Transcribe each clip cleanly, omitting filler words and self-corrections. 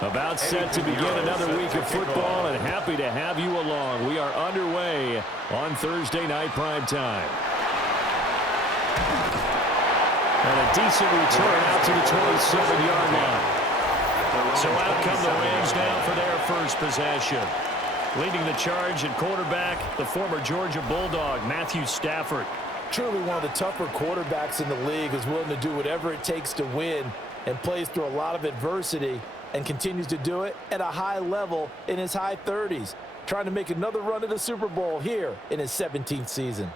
About set to begin another week of football, and happy to have you along. We are underway on Thursday night prime time. And a decent return out to the 27-yard line. So out come the Rams now for their first possession. Leading the charge at quarterback, the former Georgia Bulldog, Matthew Stafford. Truly one of the tougher quarterbacks in the league, is willing to do whatever it takes to win and plays through a lot of adversity and continues to do it at a high level in his high 30s, trying to make another run at the Super Bowl here in his 17th season.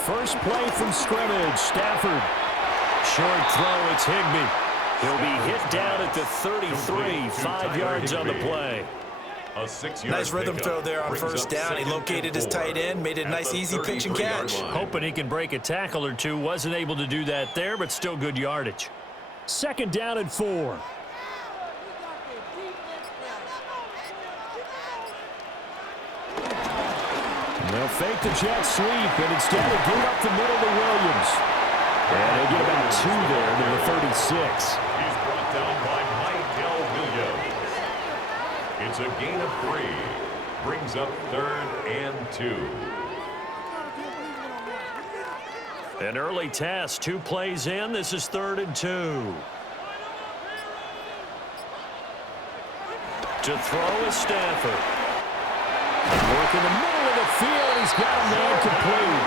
First play from scrimmage, Stafford. Short throw, it's Higbee. He'll be hit down at the 33, 5 yards on the play. Nice rhythm throw there on first down. He located his tight end, made a nice easy pitch and catch. Hoping he can break a tackle or two. Wasn't able to do that there, but still good yardage. Second down and 4. They'll fake the jet sweep, and instead of get up the middle to Williams. And they get about 2 there to the 36. He's brought down by It's a gain of 3. Brings up 3rd and 2. An early test. 2 plays in. This is 3rd and 2. To throw is Stafford. Work in the middle of the field. He's got a man complete.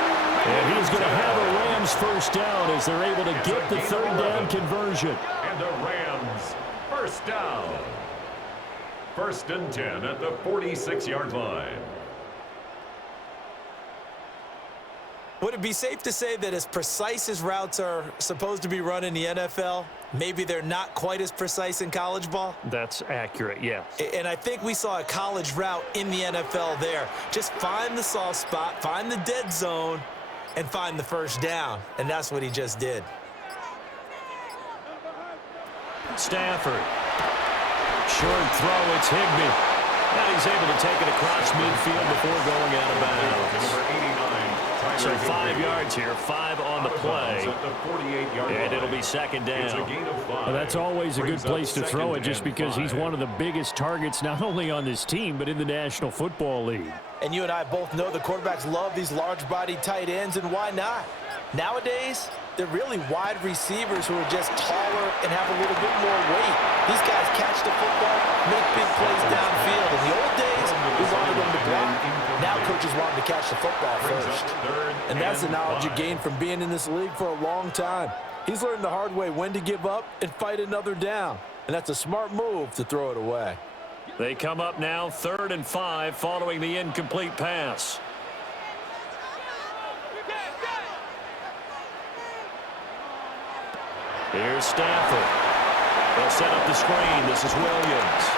And he's going to have a Rams first down as they're able to get the 3rd down conversion. And the Rams first down. 1st and 10 at the 46-yard line. Would it be safe to say that as precise as routes are supposed to be run in the NFL, maybe they're not quite as precise in college ball? That's accurate, yes. And I think we saw a college route in the NFL there. Just find the soft spot, find the dead zone, and find the first down. And that's what he just did. Stafford. Short throw, it's Higbee. And he's able to take it across midfield before going out of bounds. So 5 yards here, 5 on the play. And it'll be second down. Well, that's always a good place to throw it just because he's one of the biggest targets not only on this team but in the National Football League. And you and I both know the quarterbacks love these large-bodied tight ends, and why not? Nowadays, they're really wide receivers who are just taller and have a little bit more weight. These guys catch the football, make big plays downfield. In the old days, we wanted them to block. Now coaches want them to catch the football first. And that's the knowledge you gain from being in this league for a long time. He's learned the hard way when to give up and fight another down. And that's a smart move to throw it away. They come up now 3rd and 5 following the incomplete pass. Here's Stafford. They'll set up the screen. This is Williams.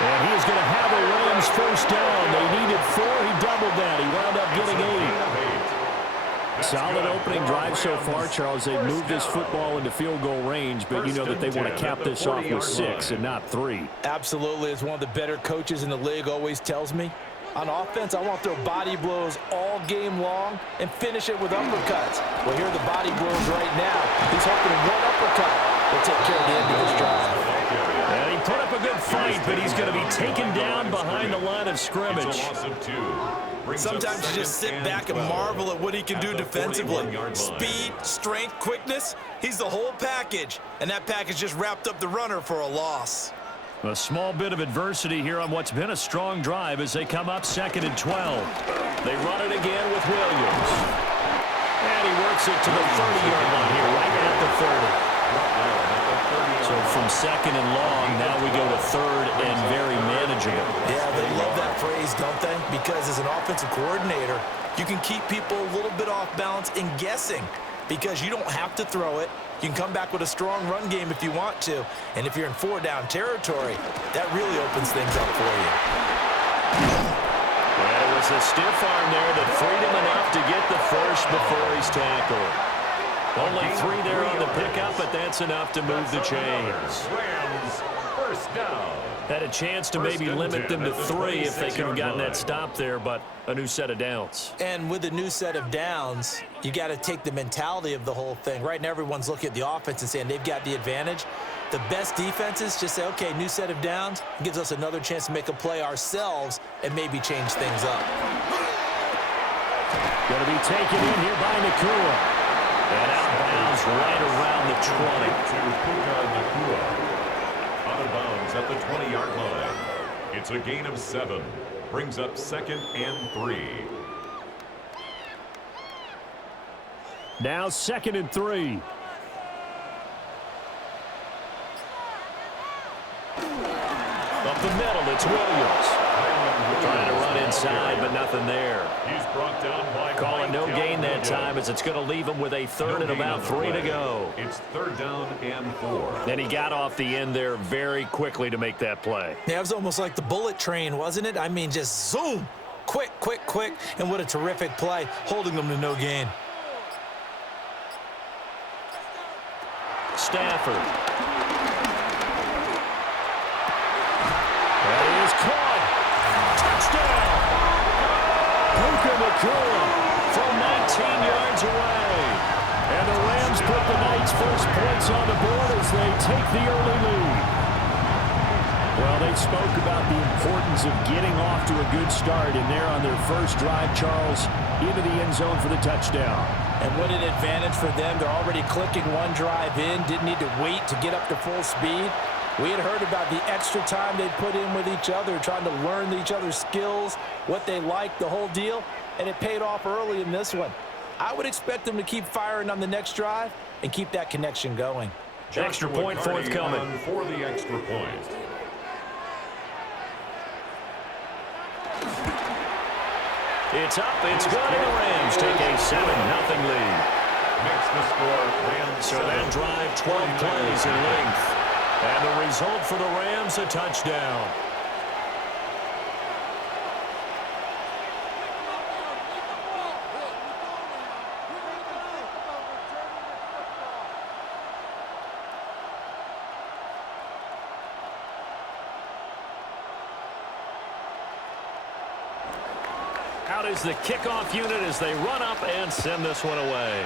And he's going to have a Rams first down. They needed 4. He doubled that. He wound up getting 8. Solid opening drive so far, Charles. They've moved this football into field goal range, but you know that they want to cap this off with 6 and not 3. Absolutely. As one of the better coaches in the league always tells me, on offense, I want to throw body blows all game long and finish it with uppercuts. Well, here are the body blows right now. He's hoping one uppercut will take care of the end of this drive. And he put up a good fight, but he's going to be taken down behind the line of scrimmage. Sometimes you just sit back and marvel at what he can do defensively. Speed, strength, quickness, he's the whole package. And that package just wrapped up the runner for a loss. A small bit of adversity here on what's been a strong drive as they come up 2nd and 12. They run it again with Williams. And he works it to the 30-yard line here, right at the 30. So from 2nd and long, now we go to 3rd and very manageable. Yeah, they love that phrase, don't they? Because as an offensive coordinator, you can keep people a little bit off balance and guessing because you don't have to throw it. You can come back with a strong run game if you want to. And if you're in 4-down territory, that really opens things up for you. And it was a stiff arm there that freed him enough to get the first before he's tackled. Only 3 there on the pickup, but that's enough to move the chains. Rams first down. Had a chance to maybe limit them to 3 if they could have gotten that stop there, but a new set of downs. And with a new set of downs, you got to take the mentality of the whole thing. Right now, everyone's looking at the offense and saying they've got the advantage. The best defenses just say, okay, new set of downs, gives us another chance to make a play ourselves and maybe change things up. Going to be taken in here by Nakua. And out of bounds right around the 20. Out of bounds at the 20-yard line. It's a gain of 7. Brings up 2nd and 3. Now 2nd and 3. Up the middle, it's Williams. Trying to run inside, but nothing there. He's brought down by Calling no gain that time as it's going to leave him with a 3rd and about 3 to go. It's 3rd down and 4. And he got off the end there very quickly to make that play. Yeah, it was almost like the bullet train, wasn't it? I mean, just zoom. Quick, quick, quick. And what a terrific play, holding them to no gain. Stafford. That is caught. Touchdown. Puka Nakua from 19 yards away. And the Rams put the night's first points on the board as they take the early lead. Well, they spoke about the importance of getting off to a good start, and they're on their first drive, Charles, into the end zone for the touchdown. And what an advantage for them. They're already clicking one drive in, didn't need to wait to get up to full speed. We had heard about the extra time they'd put in with each other, trying to learn each other's skills, what they liked, the whole deal, and it paid off early in this one. I would expect them to keep firing on the next drive and keep that connection going. Extra point forthcoming. For the extra point. It's up, it's good, and the Rams take a 7-0 lead. Makes the score Rams. So that drive, 12 plays in length. And the result for the Rams, a touchdown. Out is the kickoff unit as they run up and send this one away.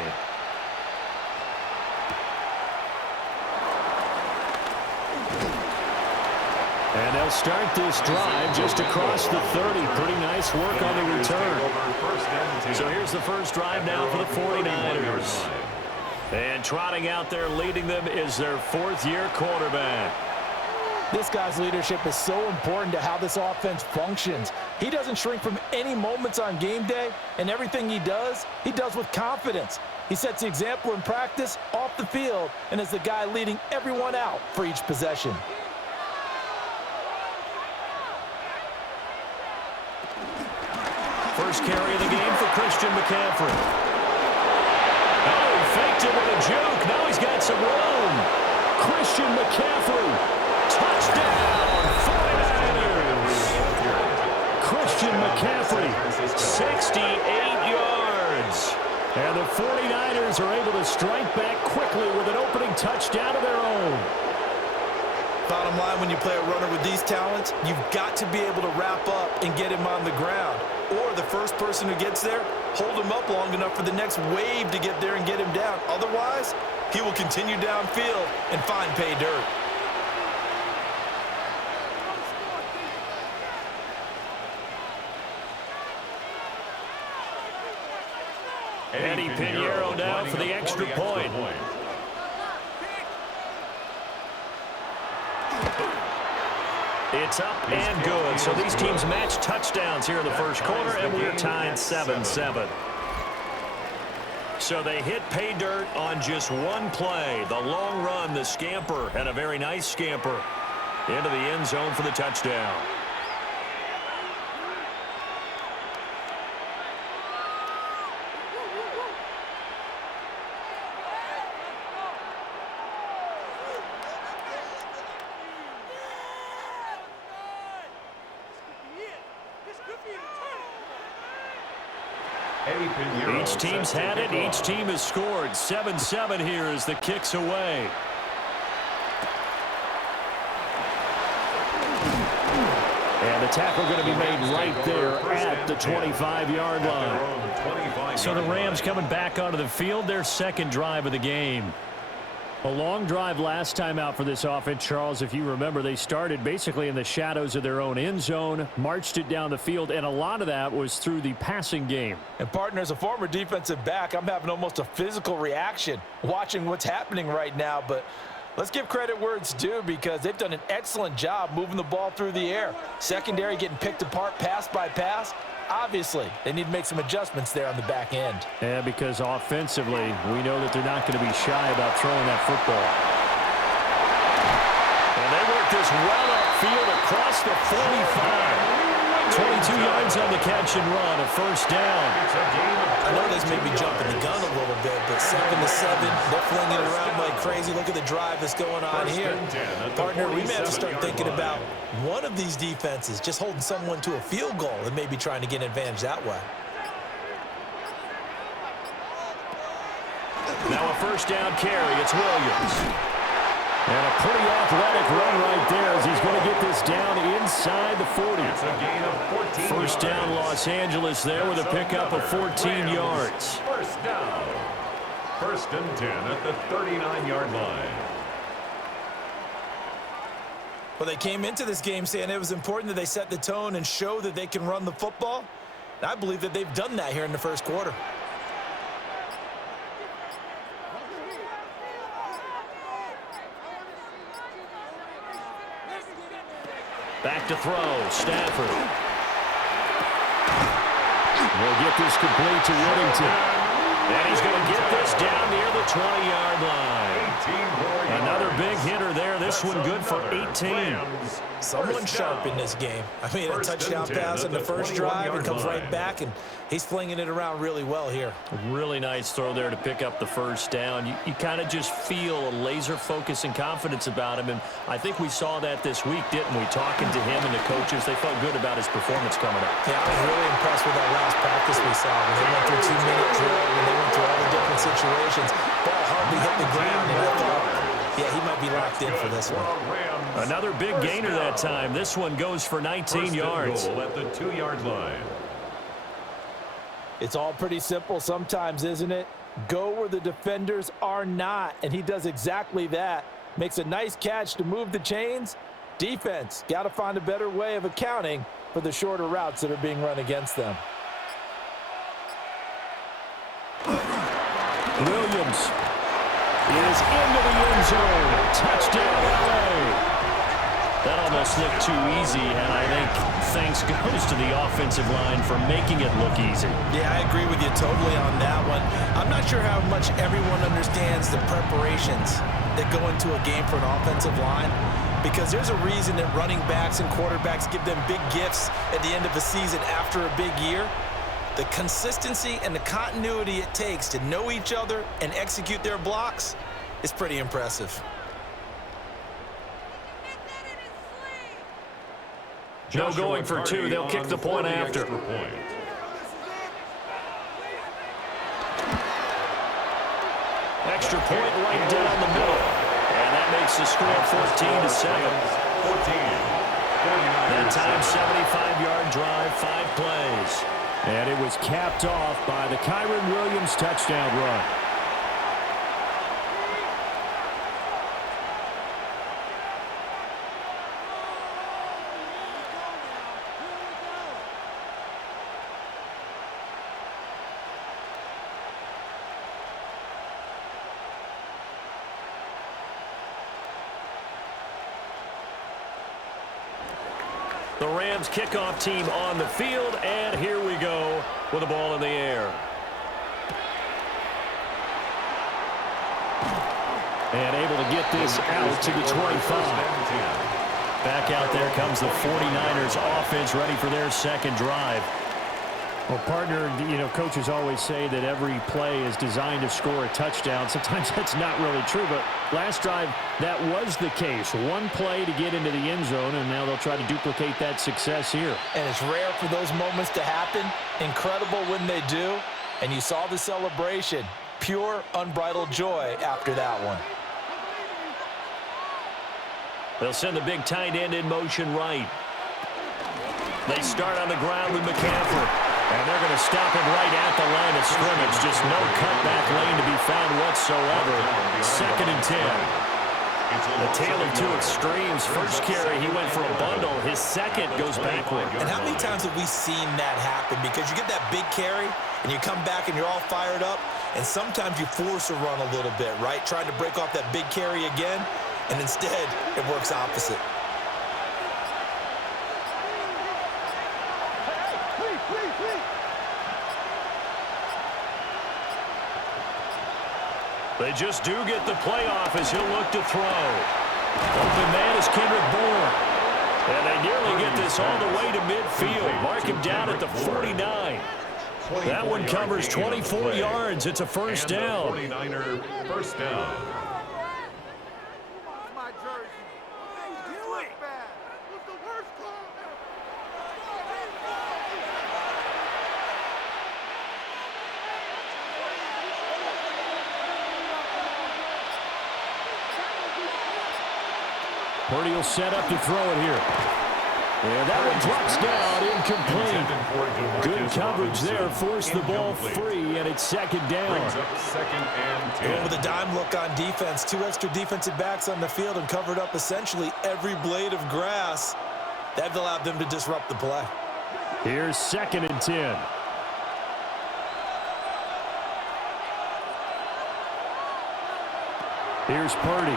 And they'll start this drive just across the 30. Pretty nice work on the return. So here's the first drive now for the 49ers. And trotting out there leading them is their 4th-year quarterback. This guy's leadership is so important to how this offense functions. He doesn't shrink from any moments on game day, and everything he does with confidence. He sets the example in practice, off the field, and is the guy leading everyone out for each possession. First carry of the game for Christian McCaffrey. Oh, he faked it with a juke. Now he's got some room. Christian McCaffrey. Touchdown, 49ers. Christian McCaffrey, 68 yards. And the 49ers are able to strike back quickly with an opening touchdown of their own. Bottom line, when you play a runner with these talents, you've got to be able to wrap up and get him on the ground. Or the first person who gets there, hold him up long enough for the next wave to get there and get him down. Otherwise, he will continue downfield and find pay dirt. Eddie Pinheiro now for the extra point. It's up and good. So these teams match touchdowns here in the first quarter, and we're tied 7-7. So they hit pay dirt on just one play. The long run, the scamper, and a very nice scamper into the end zone for the touchdown. Each team's had it. Each team has scored. 7-7 here as the kick's away. The tackle going to be made right there at the 25-yard line. So the Rams coming back onto the field, their second drive of the game. A long drive last time out for this offense, Charles. If you remember, they started basically in the shadows of their own end zone, marched it down the field, and a lot of that was through the passing game. And, partner, as a former defensive back, I'm having almost a physical reaction watching what's happening right now. But let's give credit where it's due, because they've done an excellent job moving the ball through the air. Secondary getting picked apart pass by pass. Obviously, they need to make some adjustments there on the back end. Yeah, because offensively, we know that they're not going to be shy about throwing that football. And they work this well upfield across the 45. 22 yards on the catch and run, a first down. I know this may be jumping the gun a little bit, but 7-7, they're flinging it around like crazy. Look at the drive that's going on here. Partner, we may have to start thinking about one of these defenses just holding someone to a field goal and maybe trying to get an advantage that way. Now a first down carry, it's Williams. And a pretty athletic run right there as he's going to get this down inside the 40. It's a gain of 14 First down Los Angeles there with a pickup of 14 yards. First down. First and 10 at the 39-yard line. Well, they came into this game saying it was important that they set the tone and show that they can run the football. And I believe that they've done that here in the first quarter. Back to throw, Stafford. Will get this complete to Whittington. And he's going to get this down near the 20-yard line. Another big hitter there. This one good for 18. Someone sharp in this game. I mean, a touchdown pass in the first drive and comes right back, and he's flinging it around really well here. Really nice throw there to pick up the first down. You kind of just feel a laser focus and confidence about him, and I think we saw that this week, didn't we? Talking to him and the coaches, they felt good about his performance coming up. Yeah, I was really impressed with that last practice we saw when they went through 2-minute drill, when they went through all the different situations. Ball hardly hit the ground, and I thought, yeah, he might be locked in for this one. Another big gainer that time. This one goes for 19 yards. At the 2-yard line. It's all pretty simple sometimes, isn't it? Go where the defenders are not, and he does exactly that. Makes a nice catch to move the chains. Defense, got to find a better way of accounting for the shorter routes that are being run against them. Williams is into the end zone. Touchdown, LA. That almost looked too easy, and I think thanks goes to the offensive line for making it look easy. Yeah, I agree with you totally on that one. I'm not sure how much everyone understands the preparations that go into a game for an offensive line, because there's a reason that running backs and quarterbacks give them big gifts at the end of a season after a big year. The consistency and the continuity it takes to know each other and execute their blocks is pretty impressive. No going for two. They'll kick the point after. Extra point right down the middle. And that makes the score 14-7. That time, 75-yard drive, 5 plays. And it was capped off by the Kyren Williams touchdown run. The Rams kickoff team on the field, and here we go with the ball in the air. And able to get this out to the 25. Back out there comes the 49ers offense ready for their second drive. Well, partner, you know, coaches always say that every play is designed to score a touchdown. Sometimes that's not really true, but last drive, that was the case. One play to get into the end zone, and now they'll try to duplicate that success here. And it's rare for those moments to happen. Incredible when they do. And you saw the celebration. Pure, unbridled joy after that one. They'll send the big tight end in motion right. They start on the ground with McCaffrey. And they're going to stop him right at the line of scrimmage. Just no cutback lane to be found whatsoever. 2nd and 10. The tale of two extremes. First carry, he went for a bundle. His second goes backward. And how many times have we seen that happen? Because you get that big carry, and you come back and you're all fired up, and sometimes you force a run a little bit, right? Trying to break off that big carry again, and instead it works opposite. They just do get the playoff as he'll look to throw. Open man is Kendrick Bourne. And they nearly get this all the way to midfield. Mark him down at the 49. That one covers 24 yards. It's a first down. 49er first down. Parity will set up to throw it here. And that one drops down, incomplete. Good coverage there, forced the ball free, and it's 2nd down. Brings up 2nd and 10. And with a dime look on defense, 2 extra defensive backs on the field and covered up essentially every blade of grass. That allowed them to disrupt the play. Here's 2nd and 10. Here's Parity.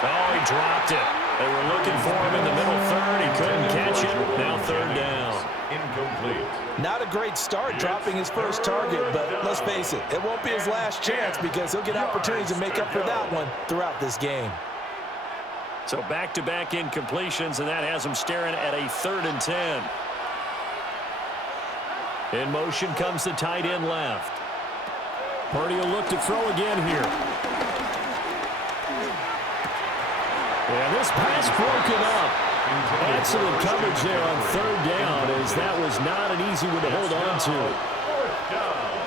Oh, he dropped it. They were looking for him in the middle third. He couldn't catch it. Now 3rd down. Incomplete. Not a great start dropping his first target, but let's face it, it won't be his last chance because he'll get opportunities to make up for that one throughout this game. So back-to-back incompletions, and that has him staring at a 3rd and 10. In motion comes the tight end left. Parity will look to throw again here. And this pass broken up. Excellent coverage there on 3rd down, as that was not an easy one to hold on to.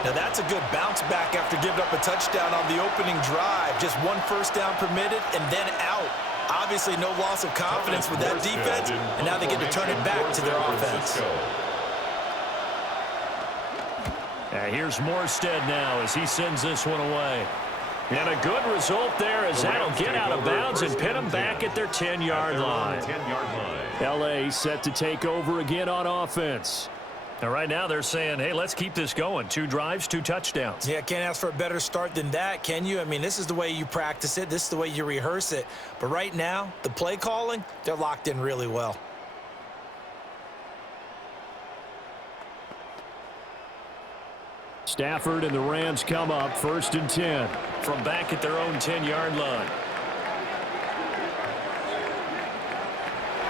Now that's a good bounce back after giving up a touchdown on the opening drive. Just 1 first down permitted and then out. Obviously no loss of confidence with that defense, and now they get to turn it back to their offense. Here's Morstead now as he sends this one away. And a good result there as that'll get out of bounds and pin them back at their 10-yard line. L.A. set to take over again on offense. And right now they're saying, hey, let's keep this going. 2 drives, 2 touchdowns. Yeah, can't ask for a better start than that, can you? I mean, this is the way you practice it. This is the way you rehearse it. But right now, the play calling, they're locked in really well. Stafford and the Rams come up 1st and 10 from back at their own 10-yard line.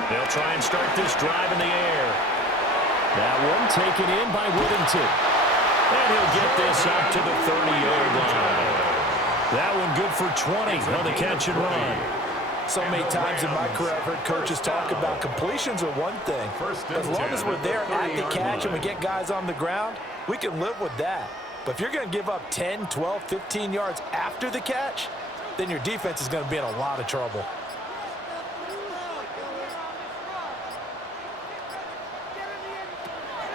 They'll try and start this drive in the air. That one taken in by Whittington. And he'll get this up to the 30-yard line. That one good for 20 on the catch and run. So many times in my career I've heard coaches talk about completions are one thing. As long as we're there at the catch and we get guys on the ground, we can live with that. But if you're going to give up 10, 12, 15 yards after the catch, then your defense is going to be in a lot of trouble.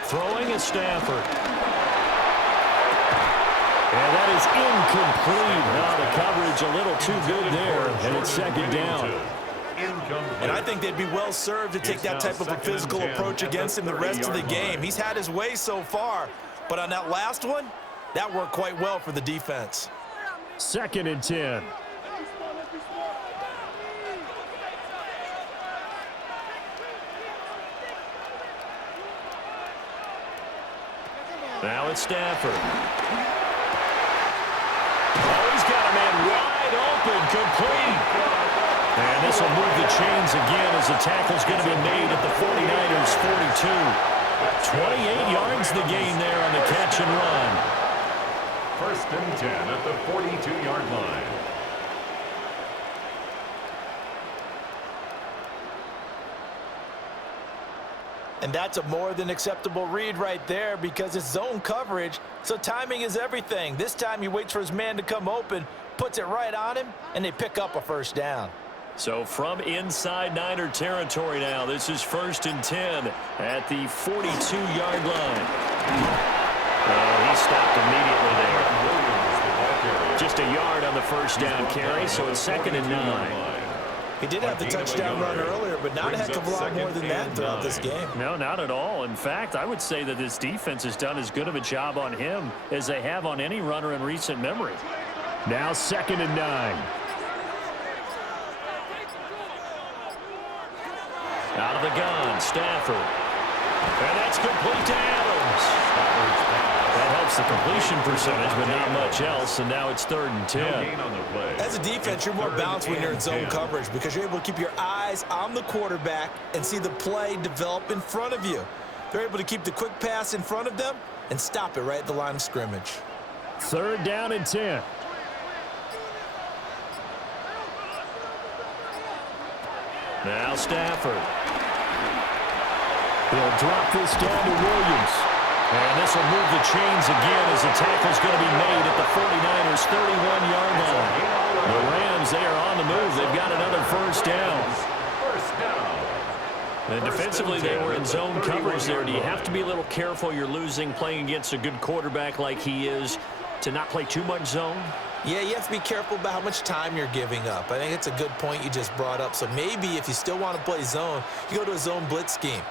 Throwing is Stafford. And that is incomplete. Now the coverage a little too good there, and it's 2nd down. And I think they'd be well served to take that type of a physical approach against him the rest of the game. He's had his way so far, but on that last one, that worked quite well for the defense. 2nd and 10. Now it's Stafford. Oh, he's got a man wide open, complete. And this will move the chains again as the tackle's going to be made at the 49ers' 42. 28 yards the gain there on the catch and run. 1st and 10 at the 42-yard line. And that's a more than acceptable read right there because it's zone coverage, so timing is everything. This time he waits for his man to come open, puts it right on him, and they pick up a 1st down. So from inside Niner territory now, this is 1st and 10 at the 42-yard line. He stopped immediately there. Just a yard on the first down carry, so it's 2nd and 9. He did have the touchdown run earlier, but not a heck of a lot more than that throughout this game. No, not at all. In fact, I would say that this defense has done as good of a job on him as they have on any runner in recent memory. Now 2nd and 9. Out of the gun, Stafford. And that's complete to Adams. That helps the completion percentage, but not much else, and now it's 3rd and 10. As a defense, you're more balanced when you're in zone coverage because you're able to keep your eyes on the quarterback and see the play develop in front of you. They're able to keep the quick pass in front of them and stop it right at the line of scrimmage. 3rd down and 10. Now Stafford. He'll drop this down to Williams. And this will move the chains again as the tackle's going to be made at the 49ers' 31-yard line. The Rams, they are on the move. They've got another 1st down. And defensively, they were in zone coverage there. Do you have to be a little careful? You're losing playing against a good quarterback like he is to not play too much zone? Yeah, you have to be careful about how much time you're giving up. I think it's a good point you just brought up. So maybe if you still want to play zone, you go to a zone blitz scheme.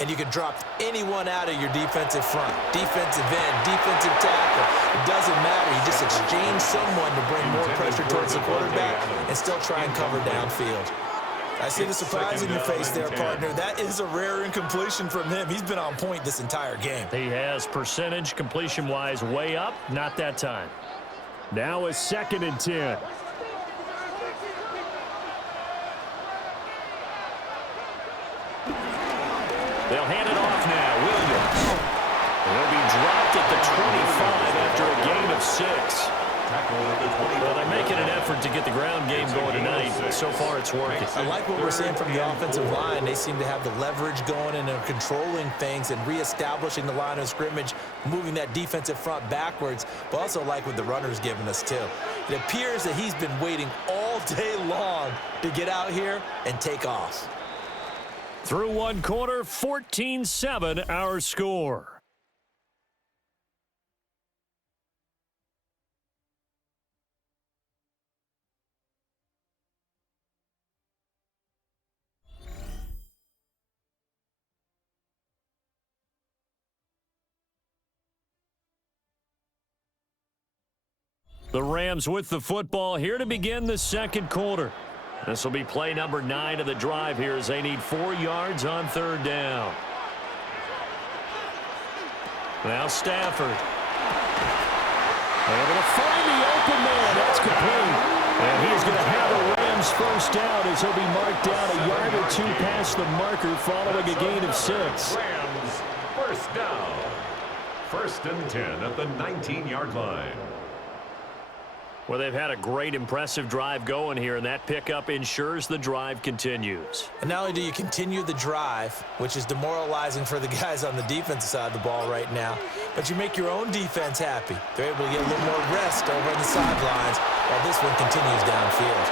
And you can drop anyone out of your defensive front, defensive end, defensive tackle. It doesn't matter. You just exchange someone to bring more pressure towards the quarterback and still try and cover downfield. I see the surprise in your face there, partner. That is a rare incompletion from him. He's been on point this entire game. He has percentage completion-wise way up. Not that time. Now it's 2nd and 10. They'll hand it off now. Williams. He'll be dropped at the 25 after a gain of 6. Well, they're making an effort to get the ground game going tonight. So far, it's working. I like what we're seeing from the offensive line. They seem to have the leverage going and they're controlling things and reestablishing the line of scrimmage, moving that defensive front backwards, but also like what the runner's giving us, too. It appears that he's been waiting all day long to get out here and take off. Through one quarter, 14-7 our score. The Rams with the football here to begin the 2nd quarter. This will be play number 9 of the drive here as they need 4 yards on 3rd down. Now Stafford. Able to find the open man. That's complete. And he's going to have a Rams 1st down as he'll be marked down a yard or 2 past the marker following a gain of 6. Rams 1st down. 1st and 10 at the 19-yard line. Well, they've had a great, impressive drive going here, and that pickup ensures the drive continues. And not only do you continue the drive, which is demoralizing for the guys on the defensive side of the ball right now, but you make your own defense happy. They're able to get a little more rest over on the sidelines while this one continues downfield.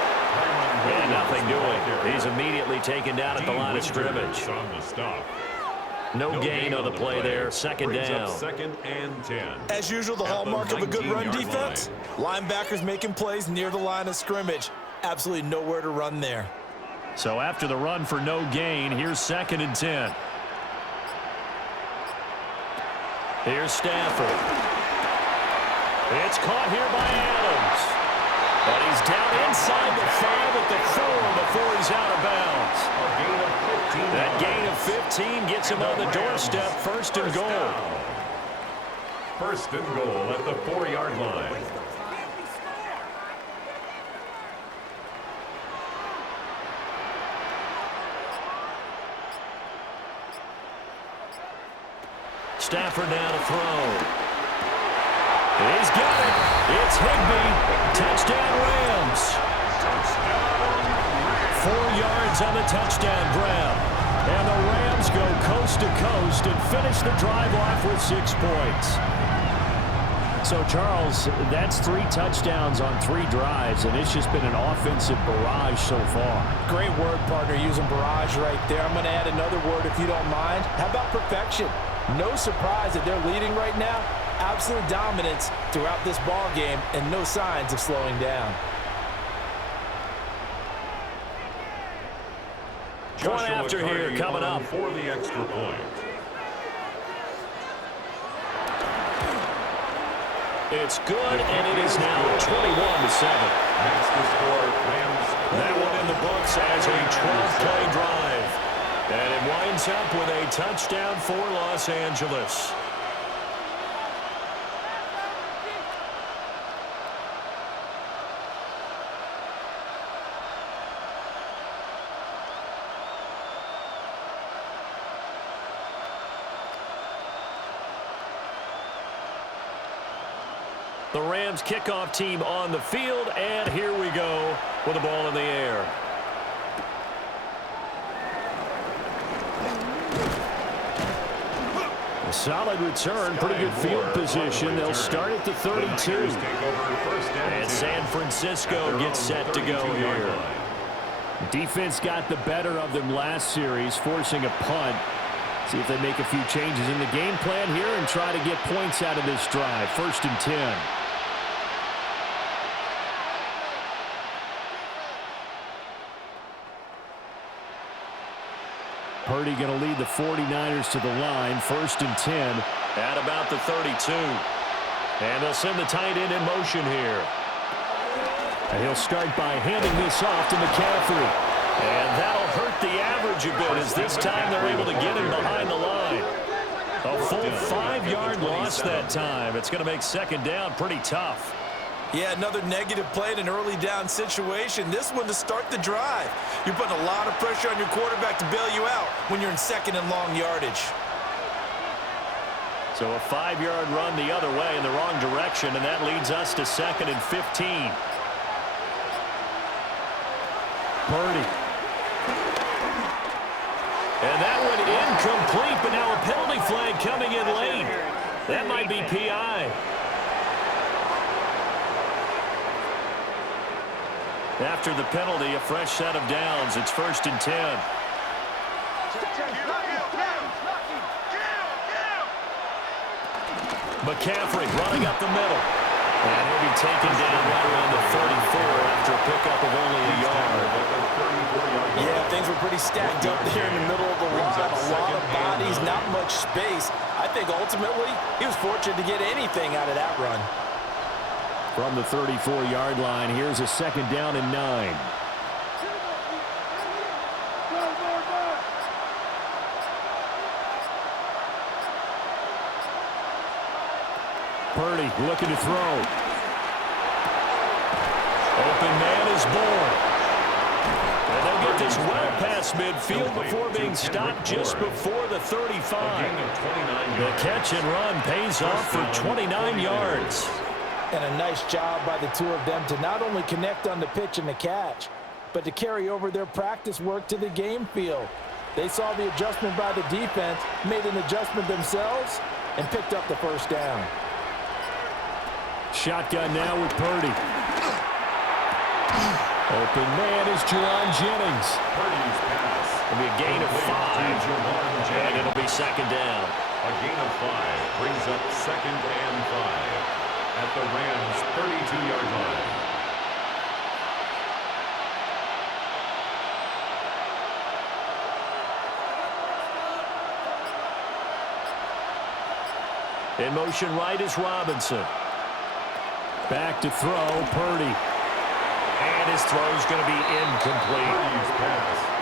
Yeah, nothing doing. He's immediately taken down at the line of scrimmage. On the stop. No gain on the play there. 2nd down. 2nd and 10. As usual, the hallmark of a good run defense, linebackers making plays near the line of scrimmage. Absolutely nowhere to run there. So after the run for no gain, here's 2nd and 10. Here's Stafford. It's caught here by Adams. But he's down inside the 5 at the 4 before he's out of bounds. That gain of 15 gets him on the doorstep. 1st and goal. 1st and goal at the 4-yard line. Stafford now to throw. He's got it. It's Higbee. Touchdown Rams. 4 yards on the touchdown grab. And the Rams go coast to coast and finish the drive off with 6 points. So, Charles, that's 3 touchdowns on 3 drives, and it's just been an offensive barrage so far. Great word, partner, using barrage right there. I'm going to add another word if you don't mind. How about perfection? No surprise that they're leading right now. Absolute dominance throughout this ball game and no signs of slowing down. Going after here, coming up. For the extra point. It's good, and it is now 21-7. That's the score. Rams. That one in the books as a 12-play drive. And it winds up with a touchdown for Los Angeles. The Rams kickoff team on the field, and here we go with the ball in the air. A solid return, pretty good field position. They'll start at the 32. And San Francisco gets set to go here. Defense got the better of them last series, forcing a punt. See if they make a few changes in the game plan here and try to get points out of this drive. 1st and 10. Parity going to lead the 49ers to the line. 1st and 10 at about the 32. And they'll send the tight end in motion here. And he'll start by handing this off to McCaffrey. And that'll hurt the average a bit as this time they're able to get him behind the line. A full 5-yard loss that time. It's going to make 2nd down pretty tough. Yeah, another negative play in an early down situation. This one to start the drive. You're putting a lot of pressure on your quarterback to bail you out when you're in 2nd and long yardage. So a 5-yard run the other way in the wrong direction, and that leads us to 2nd and 15. Parity. And that one incomplete, but now a penalty flag coming in late. That might be PI. After the penalty, a fresh set of downs. It's 1st and 10. McCaffrey running up the middle. And he'll be taken down right around the 34 after a pickup of only a yard. Yeah, things were pretty stacked up there in the middle of the line. A lot of bodies, not much space. I think ultimately he was fortunate to get anything out of that run. From the 34-yard line, here's a 2nd down and 9. Parity looking to throw. Open man is born. And they'll get this well past midfield before being stopped just before the 35. The catch and run pays off for 29 yards. And a nice job by the two of them to not only connect on the pitch and the catch, but to carry over their practice work to the game field. They saw the adjustment by the defense, made an adjustment themselves, and picked up the 1st down. Shotgun now with Purdy. Open man is Jaron Jennings. It'll be a gain of 5, and it'll be 2nd down. A gain of 5 brings up 2nd and 5 at the Rams' 32-yard line. In motion right is Robinson. Back to throw, Purdy. And his throw's going to be incomplete.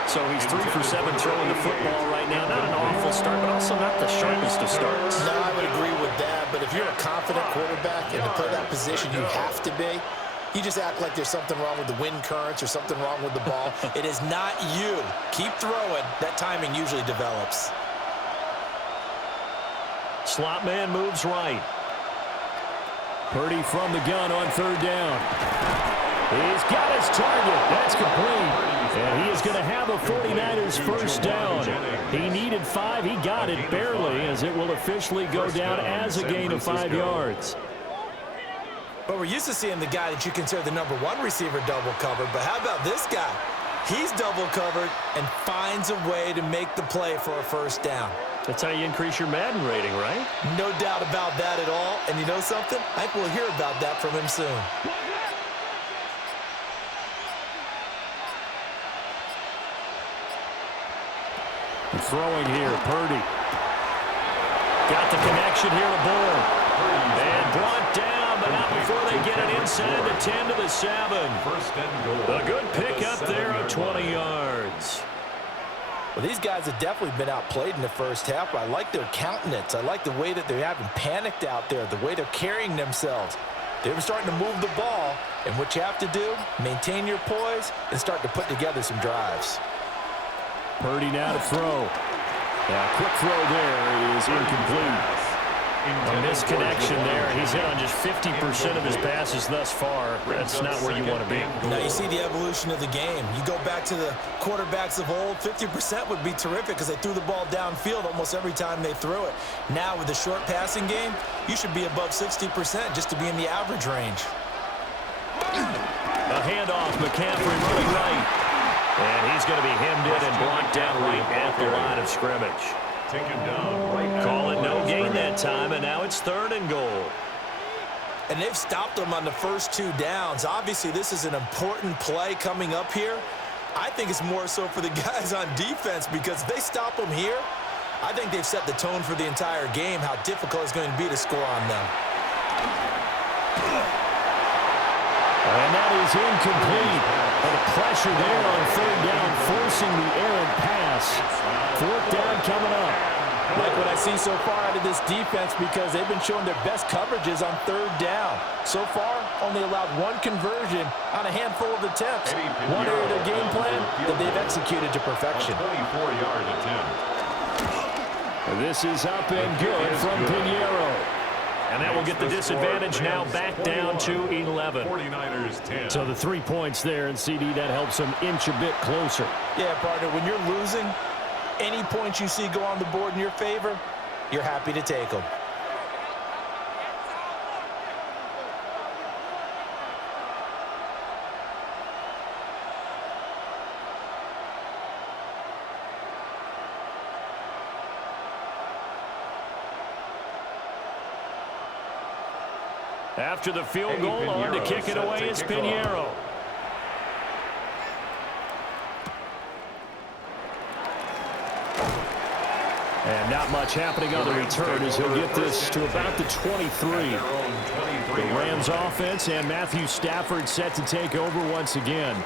So he's 3 for 7 throwing the football right now. Not an awful start, but also not the sharpest of starts. No, I would agree with that, but if you're a confident quarterback and to play that position you have to be, you just act like there's something wrong with the wind currents or something wrong with the ball. It is not you. Keep throwing. That timing usually develops. Slot man moves right. Purdy from the gun on 3rd down. He's got his target. That's complete. And he is going to have a 49ers 1st down. He needed 5. He got it barely, as it will officially go down as a gain of 5 yards. But we're used to seeing the guy that you consider the #1 receiver double covered. But how about this guy? He's double covered and finds a way to make the play for a first down. That's how you increase your Madden rating, right? No doubt about that at all. And you know something? I think we'll hear about that from him soon. Throwing here, Purdy. Got the connection here to Bull. And brought down, but not before they get it inside the 10 to the 7. First and goal. A good pickup there of 20 yards. Well, these guys have definitely been outplayed in the first half, but I like their countenance. I like the way that they haven't panicked out there, the way they're carrying themselves. They're starting to move the ball, and what you have to do, maintain your poise and start to put together some drives. Purdy now to throw. Quick throw there is incomplete. A misconnection there. He's hit on just 50% of his passes thus far. That's not where you want to be. Now you see the evolution of the game. You go back to the quarterbacks of old, 50% would be terrific because they threw the ball downfield almost every time they threw it. Now with the short passing game, you should be above 60% just to be in the average range. A handoff, McCaffrey running right. And he's going to be hemmed in and brought down right at the line of scrimmage. Taken down right. Call it no gain that time, and now it's 3rd and goal. And they've stopped them on the first 2 downs. Obviously, this is an important play coming up here. I think it's more so for the guys on defense because if they stop them here, I think they've set the tone for the entire game, how difficult it's going to be to score on them. And that is incomplete. The pressure there on 3rd down, forcing the errant pass. 4th down coming up. Like what I see so far out of this defense because they've been showing their best coverages on 3rd down. So far, only allowed 1 conversion on a handful of attempts. One area of their game plan that they've executed to perfection. 24-yard attempt. This is up and good from Pinheiro. And that will get the disadvantage now back down to 11. 49ers 10. So the 3 points there, and CD, that helps them inch a bit closer. Yeah, partner, when you're losing, any points you see go on the board in your favor, you're happy to take them. After the field goal, on to kick it away is Pinheiro. And not much happening on the return as he'll get this to about the 23. The Rams offense and Matthew Stafford set to take over once again.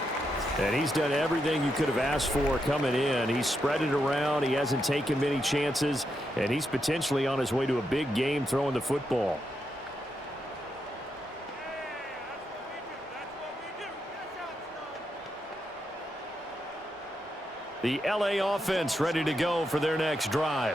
And he's done everything you could have asked for coming in. He's spread it around. He hasn't taken many chances. And he's potentially on his way to a big game throwing the football. The LA offense ready to go for their next drive.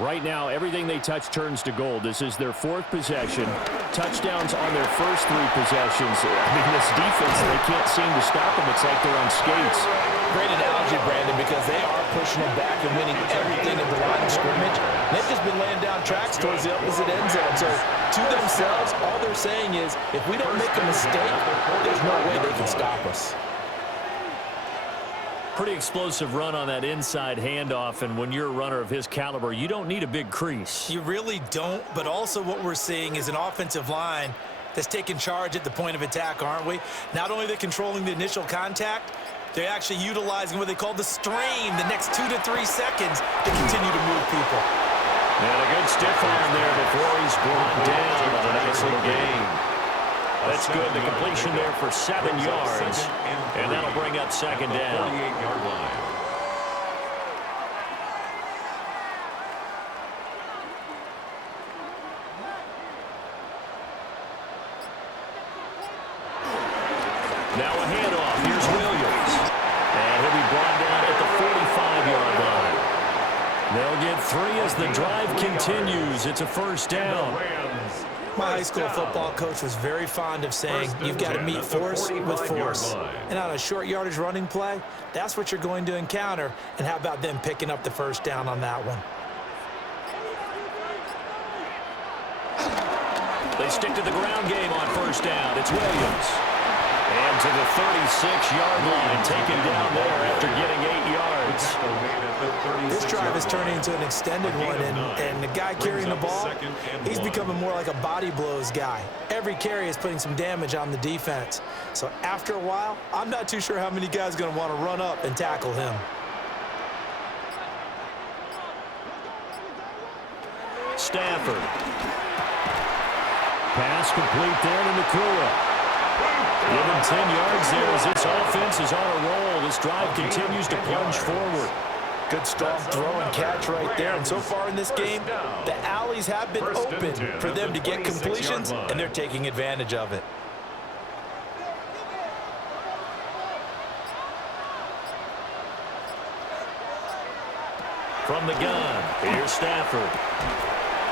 Right now, everything they touch turns to gold. This is their 4th possession. Touchdowns on their first 3 possessions. I mean, this defense, they can't seem to stop them. It's like they're on skates. Great analogy, Brandon, because they are pushing them back and winning everything at the line of scrimmage. They've just been laying down tracks towards the opposite end zone. So, to themselves, all they're saying is, if we don't make a mistake, there's no way they can stop us. Pretty explosive run on that inside handoff, and when you're a runner of his caliber, you don't need a big crease. You really don't, but also what we're seeing is an offensive line that's taking charge at the point of attack, aren't we? Not only are they controlling the initial contact, they're actually utilizing what they call the strain the next 2 to 3 seconds to continue to move people. And a good stiff arm there before he's brought down on a nice little gain. That's good. The completion there for 7 yards. And that'll bring up 2nd down. 48-yard line. Now a handoff. Here's Williams. And he'll be brought down at the 45-yard line. They'll get 3 as the drive continues. It's a 1st down. My high school football coach was very fond of saying, you've got to meet force with force. And on a short yardage running play, that's what you're going to encounter. And how about them picking up the 1st down on that one? They stick to the ground game on first down. It's Williams. And to the 36-yard line, taken down there after getting 8 yards. This drive is turning into an extended one, and the guy carrying the ball, he's becoming more like a body blows guy. Every carry is putting some damage on the defense. So after a while, I'm not too sure how many guys are going to want to run up and tackle him. Stafford. Pass complete there to Nakua. Give him 10 yards there as this offense is on a roll. This drive continues to plunge forward. Good strong throw and catch right there. And so far in this game, the alleys have been open for them to get completions, and they're taking advantage of it. From the gun, here's Stafford.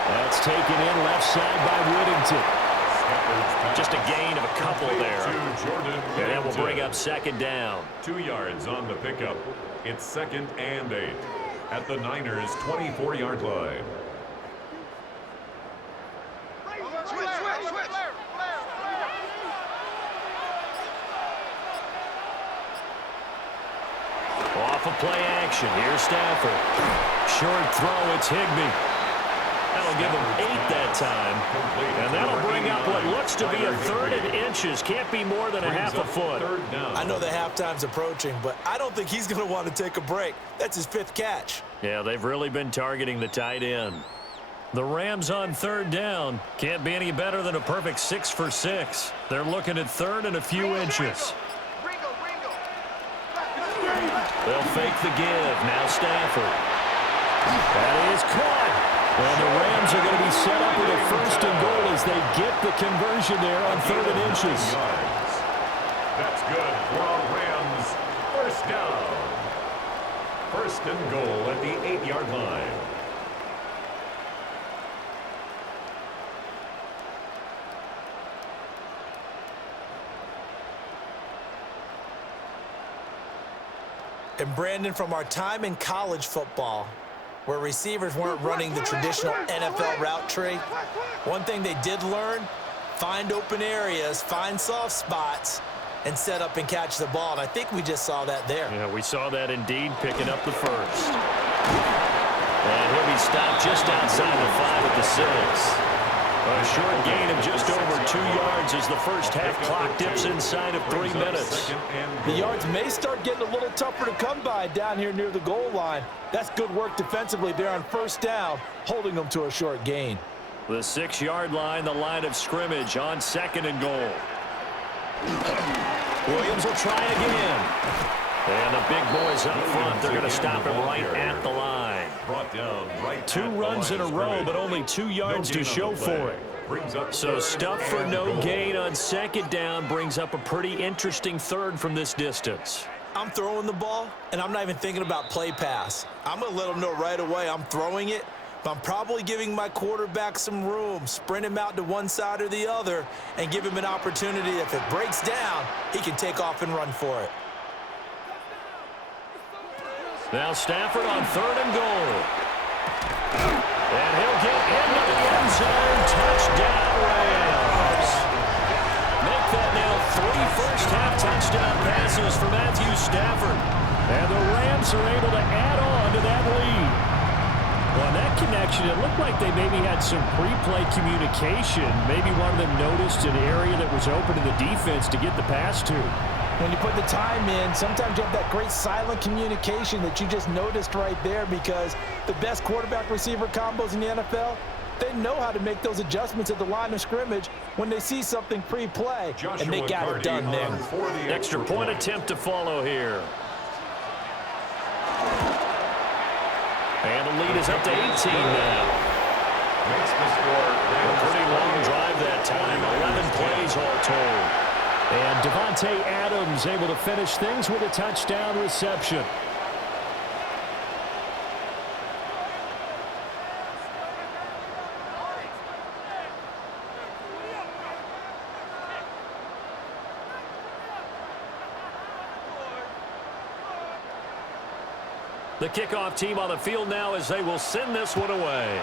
That's taken in left side by Whittington. Just a gain of a couple there. And that will bring up second down. 2 yards on the pickup. It's 2nd and 8 at the Niners' 24-yard line. Off of play action. Here's Stafford. Short throw. It's Higbee. That'll give him 8 that time. And that'll bring up what looks to be a 3rd and inches. Can't be more than a half a foot. I know the halftime's approaching, but I don't think he's going to want to take a break. That's his 5th catch. Yeah, they've really been targeting the tight end. The Rams on 3rd down. Can't be any better than a perfect 6 for 6. They're looking at 3rd and a few inches. They'll fake the give. Now Stafford. That is caught. And the Rams are going to be set up with a 1st and goal as they get the conversion there on 3rd and inches. That's good for our Rams. 1st down. 1st and goal at the 8-yard line. And Brandon, from our time in college football, where receivers weren't running the traditional NFL route tree, one thing they did learn, find open areas, find soft spots, and set up and catch the ball. And I think we just saw that there. Yeah, we saw that indeed, picking up the 1st. And he'll be stopped just outside the 5 at the 6. A short gain of just over 2 yards as the first half clock dips inside of 3 minutes. The yards may start getting a little tougher to come by down here near the goal line. That's good work defensively there on 1st down, holding them to a short gain. The 6-yard line, the line of scrimmage on 2nd and goal. Williams will try again. And the big boys up front, they're going to stop him right at the line. Brought down right 2 runs in a row, but only 2 yards to show for it. So stuff for no gain on 2nd down brings up a pretty interesting 3rd from this distance. I'm throwing the ball, and I'm not even thinking about play pass. I'm going to let them know right away I'm throwing it, but I'm probably giving my quarterback some room, sprint him out to one side or the other, and give him an opportunity. If it breaks down, he can take off and run for it. Now Stafford on 3rd and goal. And he'll get into the end zone. Touchdown, Rams. Make that now 3 first-half touchdown passes for Matthew Stafford. And the Rams are able to add on to that lead. Well, in that connection, it looked like they maybe had some pre-play communication. Maybe one of them noticed an area that was open in the defense to get the pass to. When you put the time in, sometimes you have that great silent communication that you just noticed right there, because the best quarterback-receiver combos in the NFL, they know how to make those adjustments at the line of scrimmage when they see something pre-play, and they got it done there. Extra point attempt to follow here. And the lead is up to 18 now. Makes the score. A pretty long drive that time, 11 plays all told. And Devontae Adams able to finish things with a touchdown reception. The kickoff team on the field now as they will send this one away.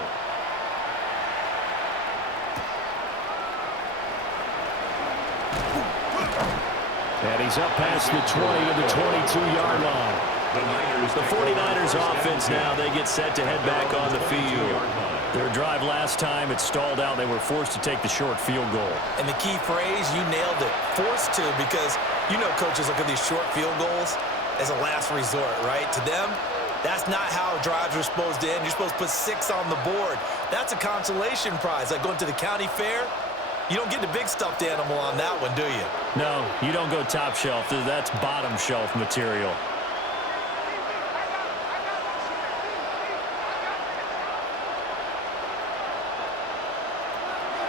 And he's up past the 20 to the 22-yard line. The 49ers offense now, they get set to head back on the field. Their drive last time, it stalled out. They were forced to take the short field goal. And the key phrase, you nailed it, forced to, because you know coaches look at these short field goals as a last resort, right? To them, that's not how drives are supposed to end. You're supposed to put 6 on the board. That's a consolation prize. Like going to the county fair, you don't get the big stuffed animal on that one, do you? No, you don't go top shelf. That's bottom shelf material.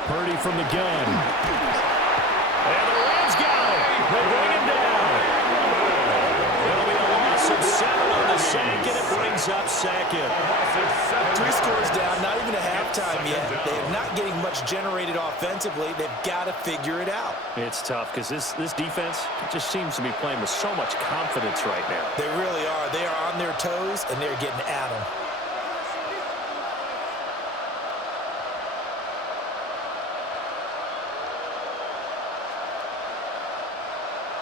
Parity from the gun. And the Rams got it. They bring him down. There'll be a loss of 7 on the sack, and it brings up second. 3 scores down, not even a halftime yet. They're not getting much generated offensively. They've got to figure it out. It's tough because this defense just seems to be playing with so much confidence right now. They really are. They are on their toes, and they're getting at them.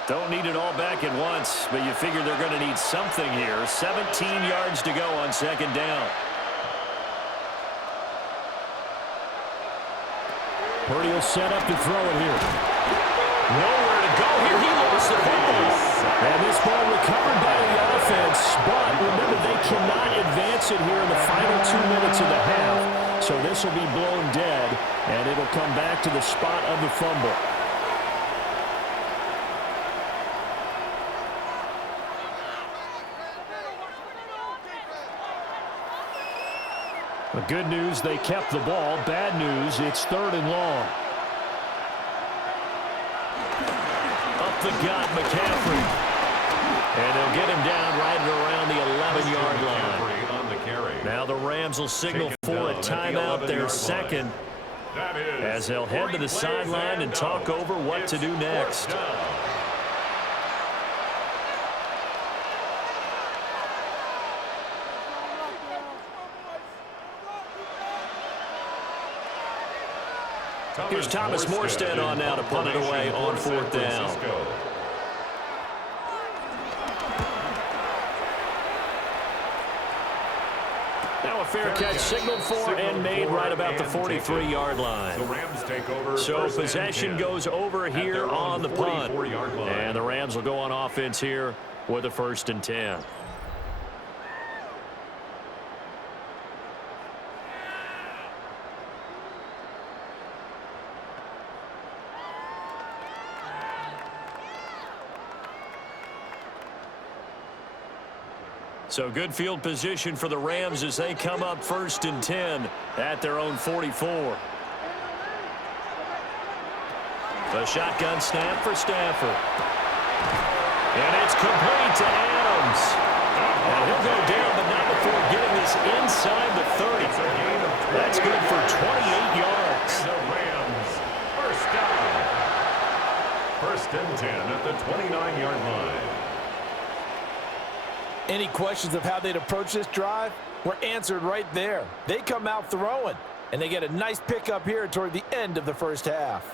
Don't need it all back at once, but you figure they're going to need something here. 17 yards to go on second down. Purdy will set up to throw it here. Nowhere to go here. He lost the football. And this ball recovered by the offense, but remember, they cannot advance it here in the final 2 minutes of the half. So this will be blown dead, and it'll come back to the spot of the fumble. The good news, they kept the ball. Bad news, it's 3rd and long. Up the gut, McCaffrey. And they'll get him down right around the 11-yard line. Now the Rams will signal for a timeout, their second, as they'll head to the sideline and talk over what to do next. Here's Thomas Morstead on now to punt it away on 4th down. Now a fair catch signaled for and made right about the 43-yard line. So possession goes over here on the punt. And the Rams will go on offense here with a 1st and 10. So good field position for the Rams as they come up 1st and 10 at their own 44. The shotgun snap for Stafford. And it's complete to Adams. And he'll go down, but not before getting this inside the 30. That's good for 28 yards. The Rams, 1st down. 1st and 10 at the 29-yard line. Any questions of how they'd approach this drive were answered right there. They come out throwing, and they get a nice pickup here toward the end of the 1st half.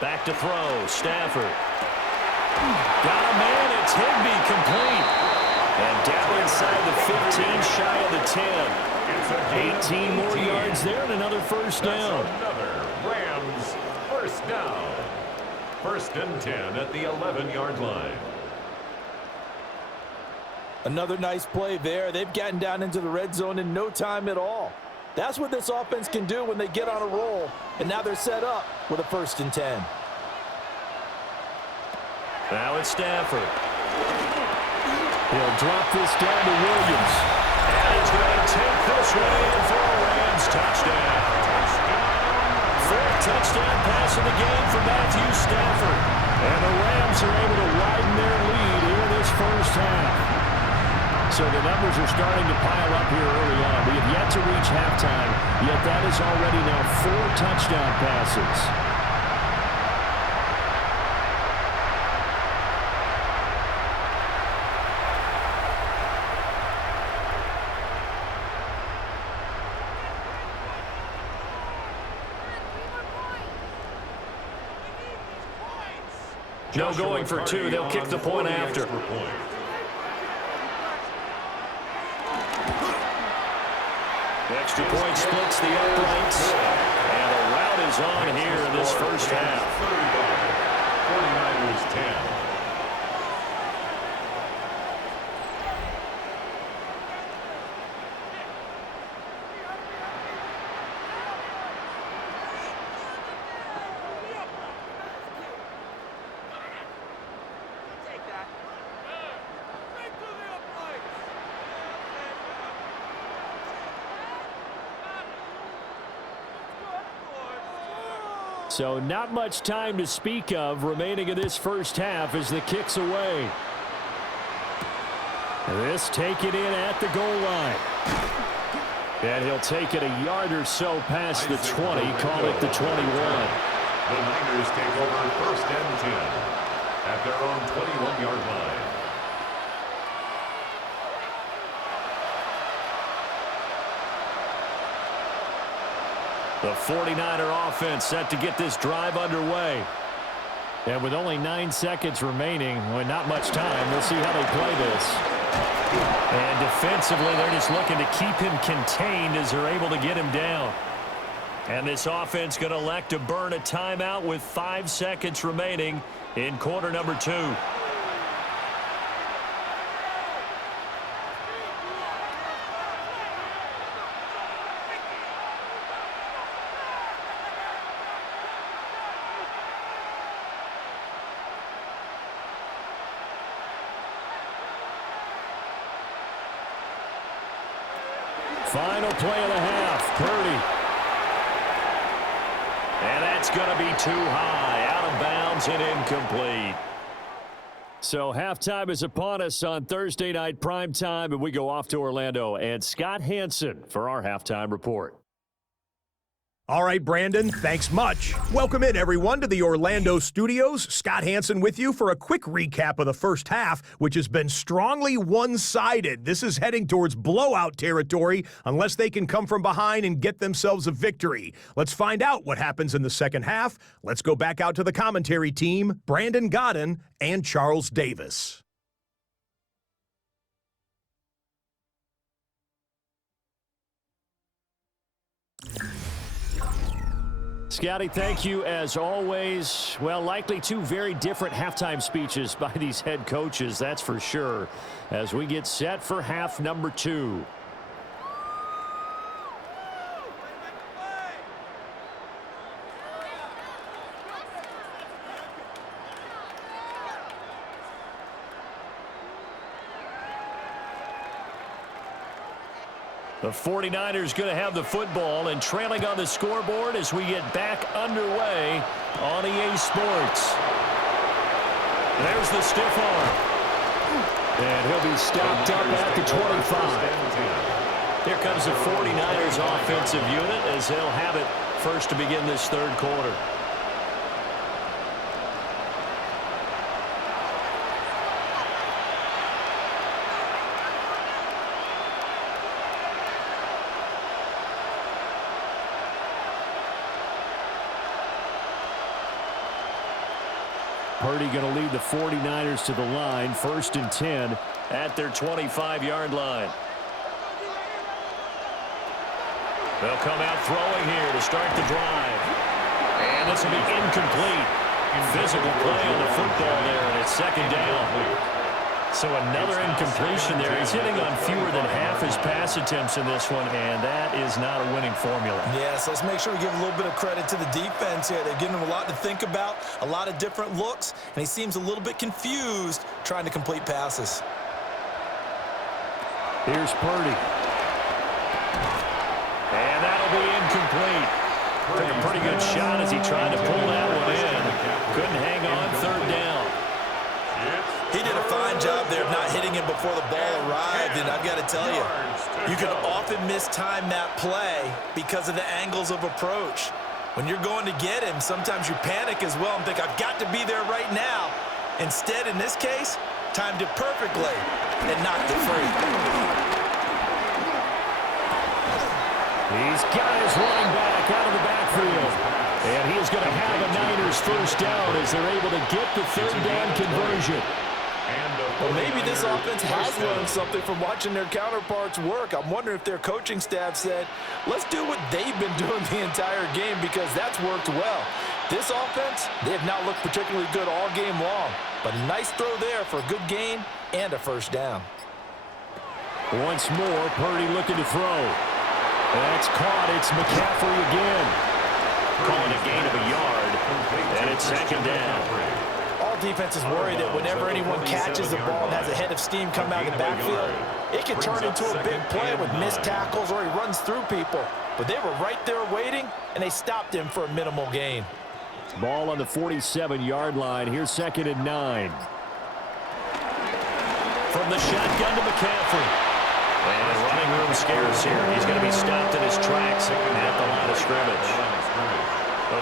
Back to throw, Stafford. Got a man, it's Higbee, complete. And down inside the 15, shy of the 10. 18 more yards there and another 1st down. Another Rams 1st down. 1st and 10 at the 11-yard line. Another nice play there. They've gotten down into the red zone in no time at all. That's what this offense can do when they get on a roll. And now they're set up with a 1st and 10. Now it's Stafford. He'll drop this down to Williams. And he's going to take this one in for a Rams touchdown. 4th touchdown pass of the game for Matthew Stafford. And the Rams are able to widen their lead here in this 1st half. So the numbers are starting to pile up here early on. We have yet to reach halftime, yet that is already now 4 touchdown passes. No going for two. They'll kick the point after. Extra point splits the uprights. And a rout is on here in this first half. 49ers 10. So not much time to speak of remaining in this first half as the kick's away. This taken in at the goal line. And he'll take it a yard or so past the 20, call it the 21. The Niners take over first and 10 at their own 21-yard line. The 49er offense set to get this drive underway. And with only 9 seconds remaining, well, not much time, we'll see how they play this. And defensively, they're just looking to keep him contained as they're able to get him down. And this offense going to elect to burn a timeout with 5 seconds remaining in quarter number 2. Final play of the half, Parity. And that's going to be too high, out of bounds and incomplete. So halftime is upon us on Thursday night primetime, and we go off to Orlando. And Scott Hansen for our halftime report. All right, Brandon, thanks much. Welcome in, everyone, to the Orlando studios. Scott Hansen with you for a quick recap of the first half, which has been strongly one-sided. This is heading towards blowout territory unless they can come from behind and get themselves a victory. Let's find out what happens in the second half. Let's go back out to the commentary team, Brandon Godden and Charles Davis. Scotty, thank you as always. Well, likely 2 very different halftime speeches by these head coaches, that's for sure, as we get set for half number 2. The 49ers going to have the football and trailing on the scoreboard as we get back underway on EA Sports. There's the stiff arm. And he'll be stopped up at the 25. Here comes the 49ers offensive unit as they'll have it first to begin this third quarter. Parity going to lead the 49ers to the line, first and 10 at their 25-yard line. They'll come out throwing here to start the drive. And this will be incomplete. Physical play on the football there, and it's second down. So another incompletion there. He's hitting on fewer than half his pass attempts in this one, and that is not a winning formula. Yes, let's make sure we give a little bit of credit to the defense here. They're giving him a lot to think about, a lot of different looks, and he seems a little bit confused trying to complete passes. Here's Parity. And that'll be incomplete. Took a pretty good shot as he tried to pull that one in. Couldn't hang on third down. He did a fine job there of not hitting him before the ball arrived, and I've got to tell you, you can often mistime that play because of the angles of approach. When you're going to get him, sometimes you panic as well and think, I've got to be there right now. Instead, in this case, timed it perfectly and knocked it free. He's got his running back out of the backfield. And he is going to have a Niners first down as they're able to get the third down conversion. Well, maybe this offense has learned something from watching their counterparts work. I'm wondering if their coaching staff said, let's do what they've been doing the entire game because that's worked well. This offense, they have not looked particularly good all game long, but a nice throw there for a good gain and a first down. Once more, Purdy looking to throw. That's caught. It's McCaffrey again. Calling a gain of a yard, and it's second down. All defenses worry that whenever anyone catches the ball and has a head of steam come out of the backfield, it can turn into a big play with missed tackles or he runs through people. But they were right there waiting, and they stopped him for a minimal gain. Ball on the 47-yard line. Here's 2nd and 9. From the shotgun to McCaffrey. And running room scarce here. He's going to be stopped in his tracks at the line of scrimmage.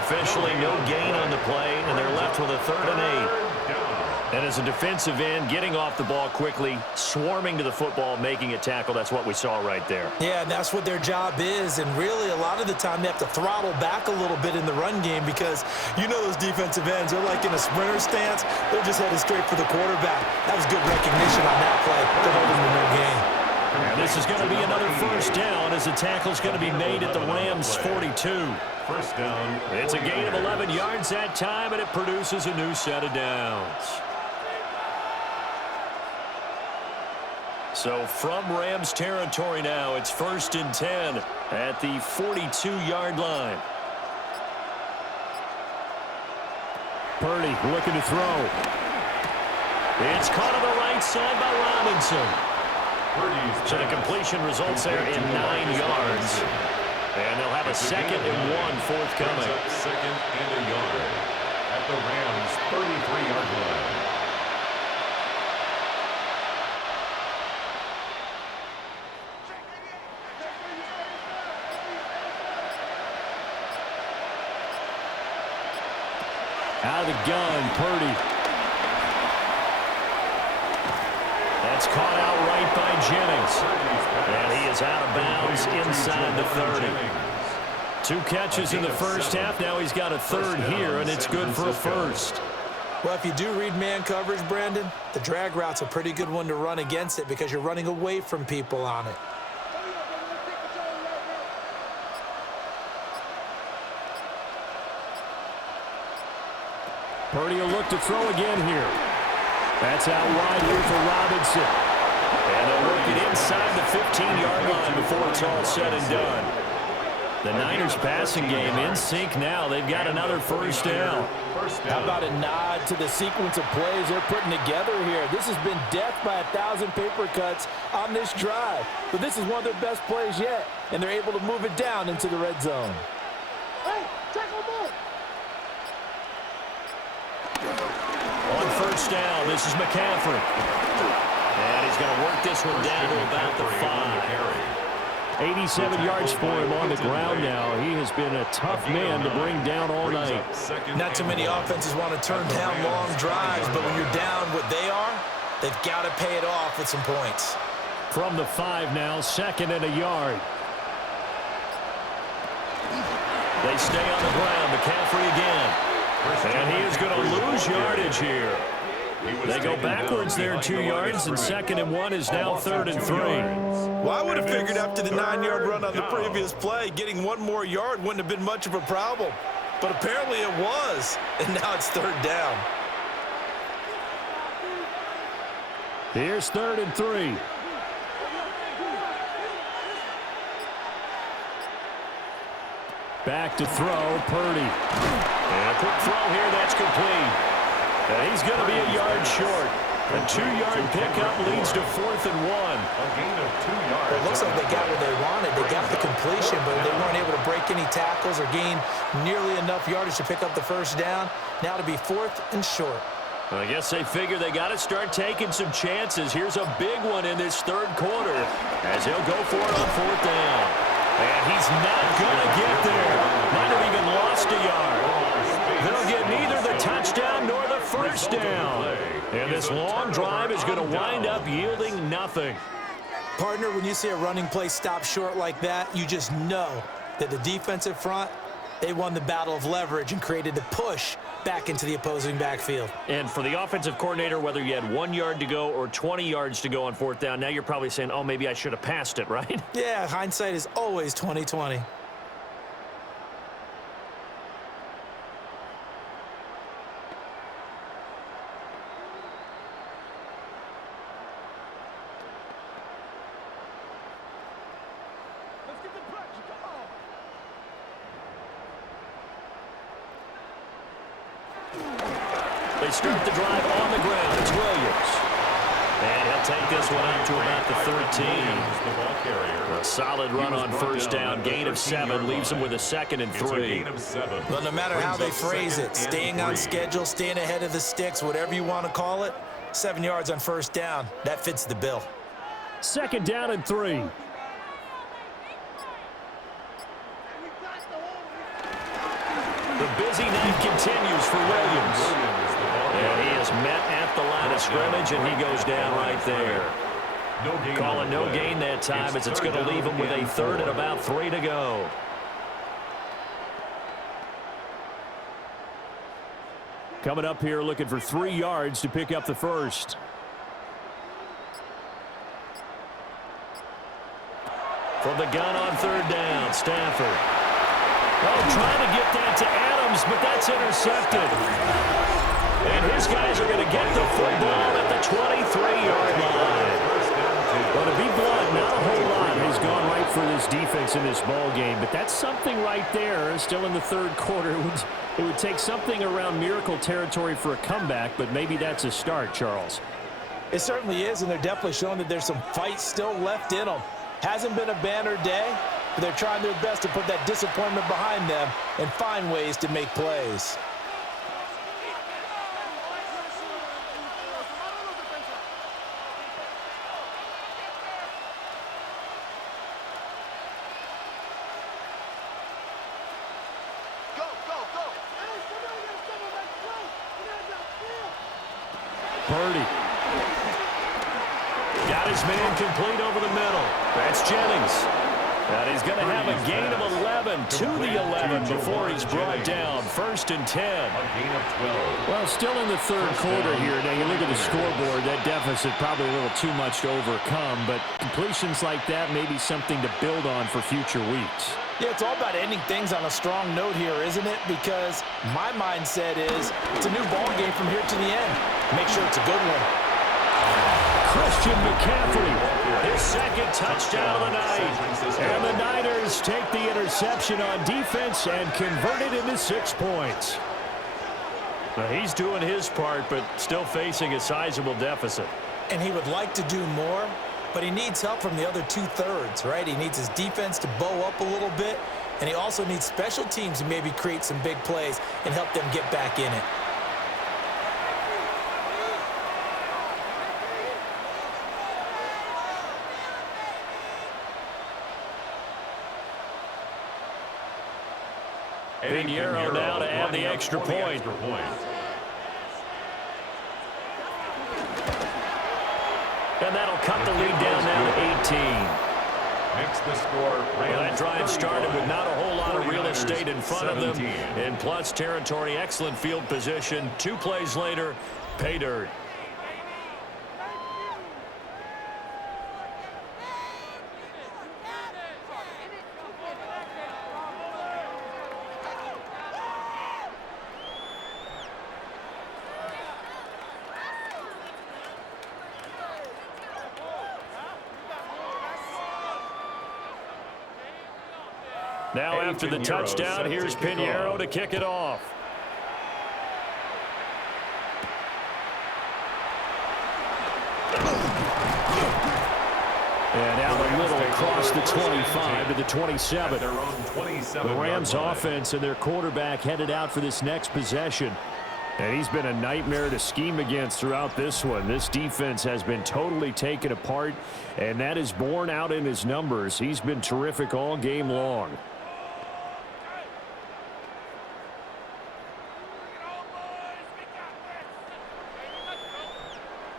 Officially no gain on the play, and they're left with a 3rd and 8. And as a defensive end, getting off the ball quickly, swarming to the football, making a tackle, that's what we saw right there. Yeah, and that's what their job is, and really a lot of the time they have to throttle back a little bit in the run game because you know those defensive ends, they're like in a sprinter stance, they're just headed straight for the quarterback. That was good recognition on that play to hold them to no gain. And this is going to be another first down as the tackle's going to be made at the Rams' 42. First down. It's a gain of 11 yards that time, and it produces a new set of downs. So from Rams territory now, it's 1st and 10 at the 42-yard line. Purdy looking to throw. It's caught on the right side by Robinson. So the completion results there in 9 yards. And they'll have a 2nd and 1 forthcoming. 2nd and a yard at the Rams' 33-yard line. Out of the gun, Purdy. That's caught out right by Jennings. And he is out of bounds inside the 30. 2 catches in the first half. Now he's got a 3rd here, and it's good for a first. Well, if you do read man coverage, Brandon, the drag route's a pretty good one to run against it because you're running away from people on it. Purdy will look to throw again here. That's out wide here for Robinson. And they'll work it inside the 15-yard line before it's all said and done. The Niners passing game in sync now. They've got another first down. How about a nod to the sequence of plays they're putting together here? This has been death by 1,000 paper cuts on this drive. But this is one of their best plays yet, and they're able to move it down into the red zone. Hey, tackle more. On first down, this is McCaffrey. And he's going to work this one down to about the 5. 87 yards for him on the ground now. He has been a tough man to bring down all night. Not too many offenses want to turn down long drives, but when you're down what they are, they've got to pay it off with some points. From the 5 now, 2nd and a yard. They stay on the ground. McCaffrey again. And he is going to lose yardage here. They go backwards there 2 yards, and 2nd and 1 is now 3rd and 3. Well, I would have figured after the 9-yard run on the previous play, getting 1 more yard wouldn't have been much of a problem. But apparently it was, and now it's 3rd down. Here's 3rd and 3. Back to throw, Purdy. And a quick throw here, that's complete. And he's going to be a yard short. A 2-yard pickup leads to 4th and 1. A gain of 2 yards. It looks like they got what they wanted. They got the completion, but they weren't able to break any tackles or gain nearly enough yardage to pick up the first down. Now to be 4th and short. I guess they figure they got to start taking some chances. Here's a big one in this 3rd quarter as he'll go for it on 4th down. And he's not going to get there. Might have even lost a yard. They'll get neither the touchdown nor the first down. And this long drive is going to wind up yielding nothing. Partner, when you see a running play stop short like that, you just know that the defensive front, They won the battle of leverage and created the push back into the opposing backfield. And for the offensive coordinator, whether you had 1 yard to go or 20 yards to go on fourth down, now you're probably saying, oh, maybe I should have passed it, right? Yeah, hindsight is always 20/20. They start the drive on the ground. It's Williams. And he'll take this one out to about the 13. A solid run on first down. Gain of 7 leaves him with a 2nd and 3. But no matter how they phrase it, staying on schedule, staying ahead of the sticks, whatever you want to call it, 7 yards on first down, that fits the bill. 2nd down and 3. The busy night continues for Williams. And he is met at the line of scrimmage, and he goes down right there. Calling no gain that time, as it's going to leave him with a 3rd and about 3 to go. Coming up here looking for 3 yards to pick up the first. From the gun on 3rd down, Stafford. Oh, trying to get that to Adams, but that's intercepted. And his guys are going to get the football at the 23-yard line. Well, to be blunt, not a whole lot has gone right for this defense in this ball game, but that's something right there. Still in the 3rd quarter. It would take something around miracle territory for a comeback, but maybe that's a start, Charles. It certainly is, and they're definitely showing that there's some fight still left in them. Hasn't been a banner day, but they're trying their best to put that disappointment behind them and find ways to make plays. Parity. Got his man complete over the middle. That's Jennings. And he's going to have a gain of 11 to the 11 before he's brought down. 1st and 10. Well, still in the 3rd quarter here. Now, you look at the scoreboard, that deficit probably a little too much to overcome, but completions like that may be something to build on for future weeks. Yeah, it's all about ending things on a strong note here, isn't it? Because my mindset is it's a new ball game from here to the end. Make sure it's a good one. Christian McCaffrey, his 2nd touchdown of the night. And the Niners take the interception on defense and convert it into 6 points. Now, he's doing his part, but still facing a sizable deficit. And he would like to do more, but he needs help from the other 2/3, right? He needs his defense to bow up a little bit, and he also needs special teams to maybe create some big plays and help them get back in it. Pinheiro now to add the extra point. And that'll cut the lead down now to 18. Makes the score. Well, that drive started with not a whole lot of real estate in front of them. In plus territory, excellent field position. 2 plays later, pay dirt. Now after the touchdown, here's Pinheiro to kick it off. And out the middle across the 25 to the 27. The Rams offense and their quarterback headed out for this next possession. And he's been a nightmare to scheme against throughout this one. This defense has been totally taken apart, and that is borne out in his numbers. He's been terrific all game long.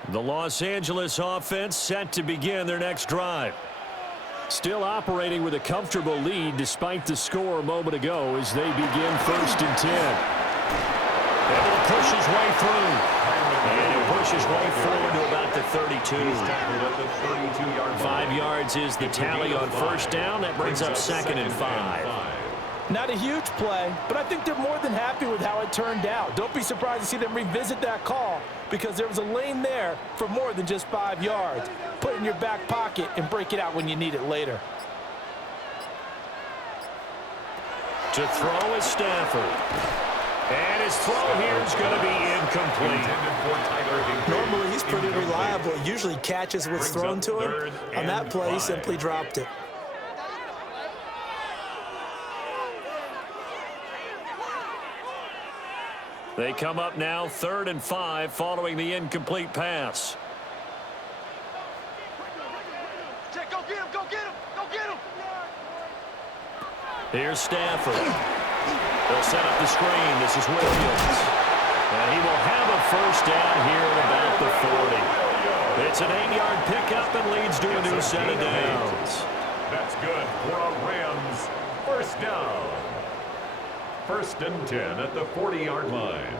The Los Angeles offense set to begin their next drive. Still operating with a comfortable lead despite the score a moment ago as they begin 1st and 10. Able to push his way through. And he'll push his way forward to about the 32. 5 yards is the tally on 1st down. That brings up 2nd and 5. Not a huge play, but I think they're more than happy with how it turned out. Don't be surprised to see them revisit that call because there was a lane there for more than just 5 yards. Put it in your back pocket and break it out when you need it later. To throw is Stafford. And his throw here is going to be incomplete. Normally, he's pretty reliable. He usually catches what's thrown to him. On that play, he simply dropped it. They come up now 3rd and 5 following the incomplete pass. Go get him, go get him, go get him. Here's Stafford. They'll set up the screen. This is Williams. And he will have a 1st down here at about the 40. It's an 8-yard pickup and leads to a new set of downs. That's good for a Rams 1st down. 1st and 10 at the 40-yard line.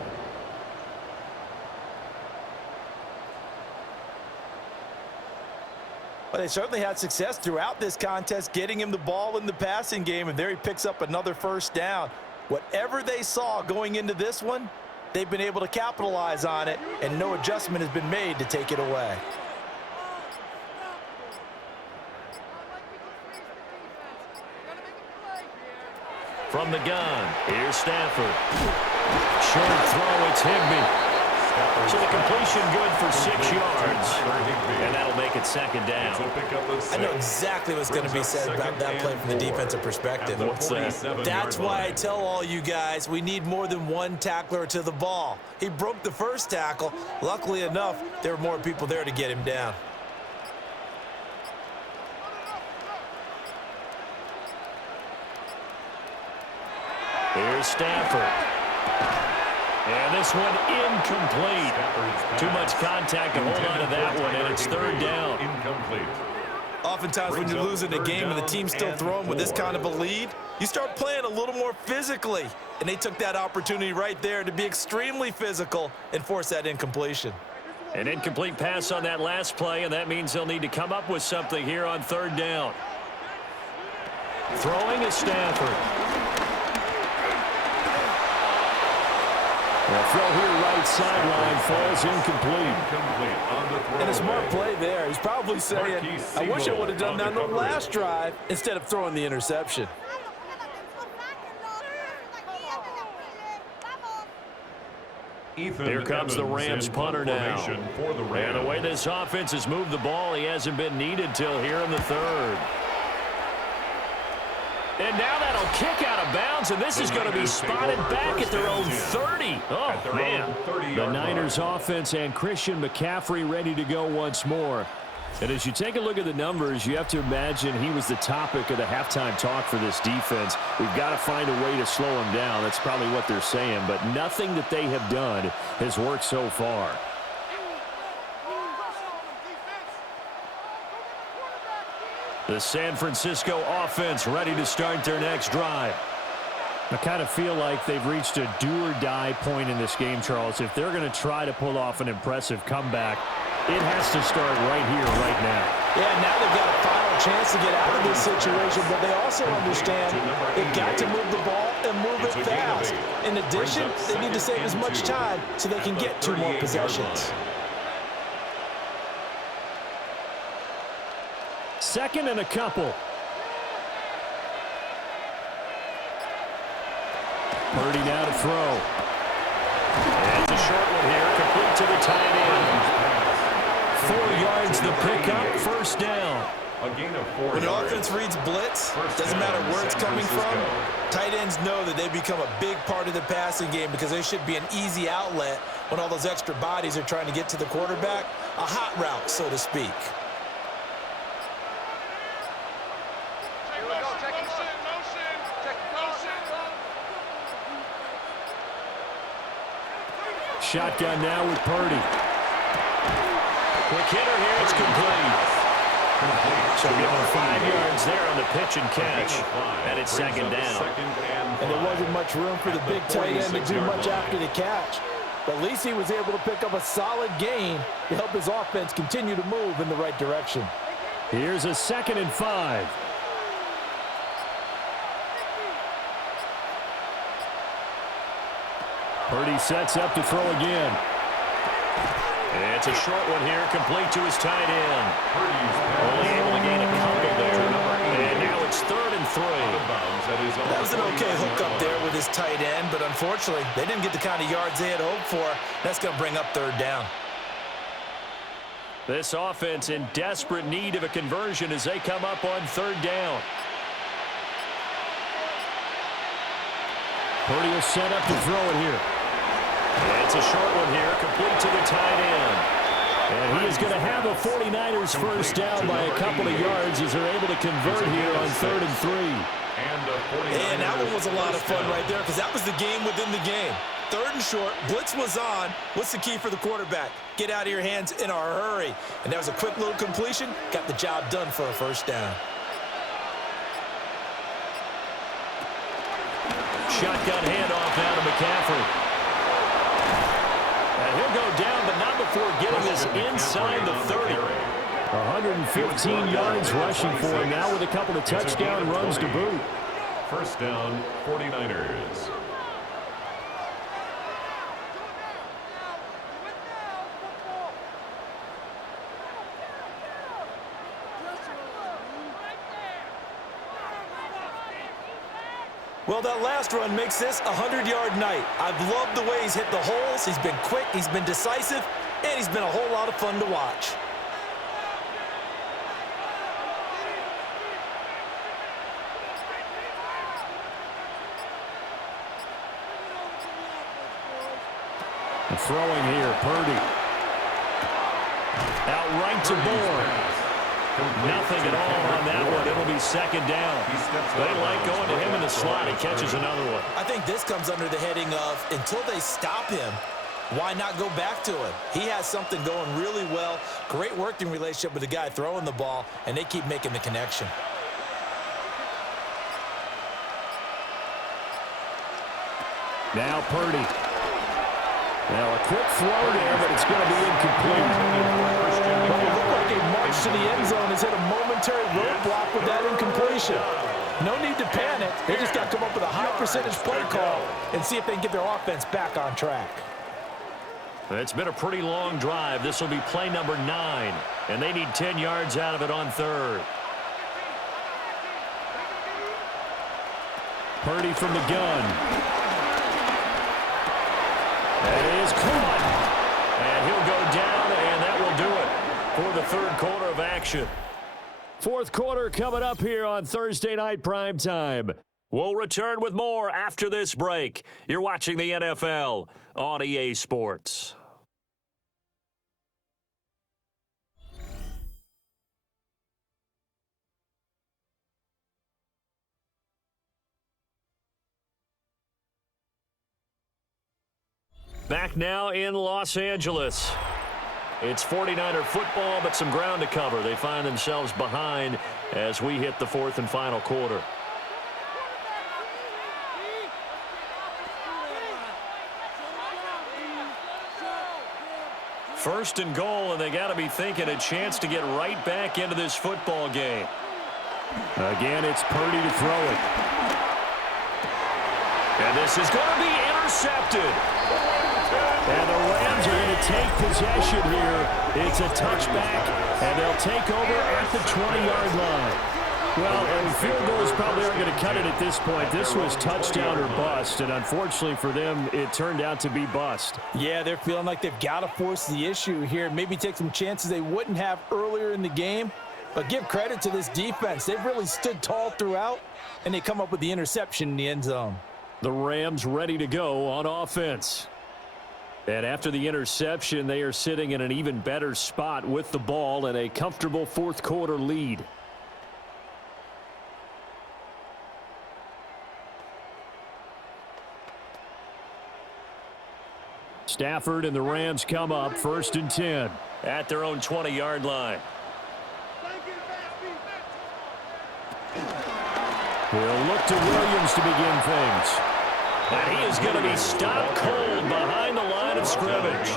Well, they certainly had success throughout this contest, getting him the ball in the passing game, and there he picks up another 1st down. Whatever they saw going into this one, they've been able to capitalize on it, and no adjustment has been made to take it away. From the gun, here's Stafford. Short throw, it's Higbee. So the completion good for 6 yards. And that'll make it 2nd down. I know exactly what's going to be said about that play from the defensive perspective. What's that? That's why I tell all you guys we need more than one tackler to the ball. He broke the first tackle. Luckily enough, there were more people there to get him down. Here's Stafford. And this one incomplete. Too much contact to hold on to that one, and it's 3rd down. Incomplete. Oftentimes when you're losing a game and the team's still throwing with this kind of a lead, you start playing a little more physically. And they took that opportunity right there to be extremely physical and force that incompletion. An incomplete pass on that last play, and that means they'll need to come up with something here on 3rd down. Throwing is Stafford. The throw here right sideline falls incomplete. And a smart play there. He's probably saying, I wish I would have done that on the last drive instead of throwing the interception. Here comes the Rams punter now. And the way this offense has moved the ball, he hasn't been needed till here in the 3rd. And now that'll kick out of bounds, and this is going to be spotted back at their own 30. Oh, man. The Niners offense and Christian McCaffrey ready to go once more. And as you take a look at the numbers, you have to imagine he was the topic of the halftime talk for this defense. We've got to find a way to slow him down. That's probably what they're saying, but nothing that they have done has worked so far. The San Francisco offense ready to start their next drive. I kind of feel like they've reached a do-or-die point in this game, Charles. If they're going to try to pull off an impressive comeback, it has to start right here, right now. Yeah, now they've got a final chance to get out of this situation, but they also understand they've got to move the ball and move it fast. In addition, they need to save as much time so they can get 2 more possessions. 2nd and a couple. Parity now to throw. And it's a short one here, complete to the tight end. 4 yards the pickup, 1st down. When an offense reads blitz, doesn't matter where it's coming from, tight ends know that they become a big part of the passing game because they should be an easy outlet when all those extra bodies are trying to get to the quarterback. A hot route, so to speak. Shotgun now with Parity. Quick hitter here, it's complete. So give him 5 yards there on the pitch and catch. And it's second down. And there wasn't much room for the big tight end to do much after the catch. But at least he was able to pick up a solid gain to help his offense continue to move in the right direction. Here's a 2nd and 5. Purdy sets up to throw again. And it's a short one here, complete to his tight end. Only able to gain a couple there. And now it's 3rd and 3. That was an okay hook up there with his tight end, but unfortunately, they didn't get the kind of yards they had hoped for. That's going to bring up 3rd down. This offense in desperate need of a conversion as they come up on 3rd down. Purdy will set up to throw it here. It's a short one here, complete to the tight end. And he is going to have a 49ers first down by a couple of yards as they're able to convert here on 3rd and 3. And that one was a lot of fun right there because that was the game within the game. 3rd and short, blitz was on. What's the key for the quarterback? Get out of your hands in a hurry. And that was a quick little completion. Got the job done for a first down. Shotgun handoff now to McCaffrey. And he'll go down, but not before getting this inside the 30. 115 yards rushing for him now with a couple of touchdown runs to boot. First down, 49ers. Well, that last run makes this a 100-yard night. I've loved the way he's hit the holes. He's been quick, he's been decisive, and he's been a whole lot of fun to watch. And throwing here, Purdy. Outright to Bourne. Nothing at all on that one. It'll be 2nd down. They like going to him in the slot. He catches another one. I think this comes under the heading of until they stop him, why not go back to him? He has something going really well. Great working relationship with the guy throwing the ball, and they keep making the connection. Now Purdy. Now a quick throw there, but it's going to be incomplete. But it looked like a march to the end zone has hit a momentary roadblock with that incompletion. No need to panic. They just got to come up with a high percentage play call and see if they can get their offense back on track. It's been a pretty long drive. This will be play number 9, and they need 10 yards out of it on 3rd. Purdy from the gun. That is caught. And he'll go down, and that will do it for the 3rd quarter of action. 4th quarter coming up here on Thursday Night Primetime. We'll return with more after this break. You're watching the NFL on EA Sports. Back now in Los Angeles. It's 49er football, but some ground to cover. They find themselves behind as we hit the 4th and final quarter. First and goal, and they got to be thinking a chance to get right back into this football game. Again, it's Purdy to throw it. And this is going to be intercepted. And the Rams are going to take possession here. It's a touchback, and they'll take over at the 20-yard line. Well, and field goals probably aren't going to cut it at this point. This was touchdown or bust, and unfortunately for them, it turned out to be bust. Yeah, they're feeling like they've got to force the issue here. Maybe take some chances they wouldn't have earlier in the game. But give credit to this defense. They've really stood tall throughout, and they come up with the interception in the end zone. The Rams ready to go on offense. And after the interception, they are sitting in an even better spot with the ball and a comfortable 4th quarter lead. Stafford and the Rams come up 1st and 10 at their own 20-yard line. He'll look to Williams to begin things. And he is going to be stopped cold behind the line of scrimmage.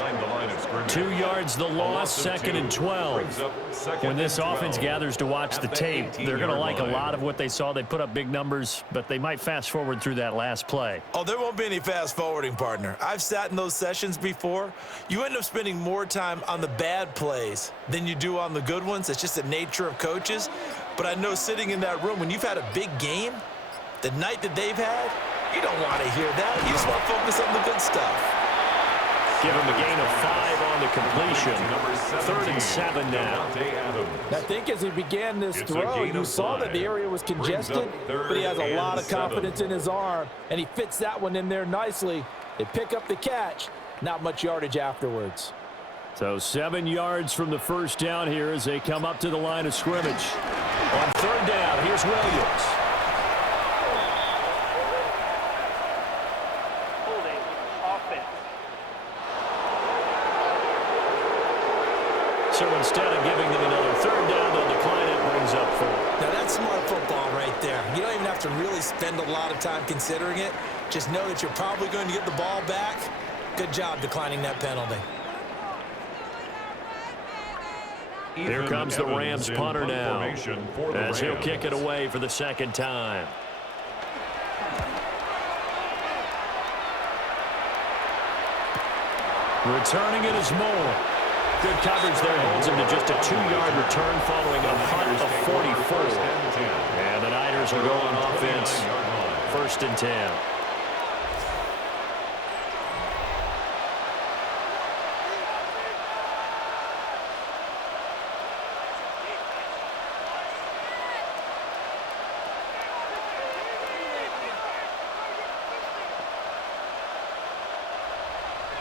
2 yards the loss, 2nd and 12. When this offense gathers to watch the tape, they're going to like a lot of what they saw. They put up big numbers, but they might fast forward through that last play. Oh, there won't be any fast forwarding, partner. I've sat in those sessions before. You end up spending more time on the bad plays than you do on the good ones. It's just the nature of coaches. But I know sitting in that room, when you've had a big game, the night that they've had, you don't want to hear that. You just want to focus on the good stuff. Give him a gain of 5 on the completion. 3rd and 7 now. I think as he began this throw, you saw that the area was congested, but he has a lot of confidence in his arm, and he fits that one in there nicely. They pick up the catch, not much yardage afterwards. So 7 yards from the first down here as they come up to the line of scrimmage. On 3rd down, here's Williams. So instead of giving them another 3rd down, they'll decline it, brings up 4. Now, that's smart football right there. You don't even have to really spend a lot of time considering it. Just know that you're probably going to get the ball back. Good job declining that penalty. Here comes the Rams punter now as he'll kick it away for the 2nd time. Returning it is Moore. Good coverage there, holds him to just a 2-yard return following a hunt of 44. And the Niners will go on offense. 1st and 10.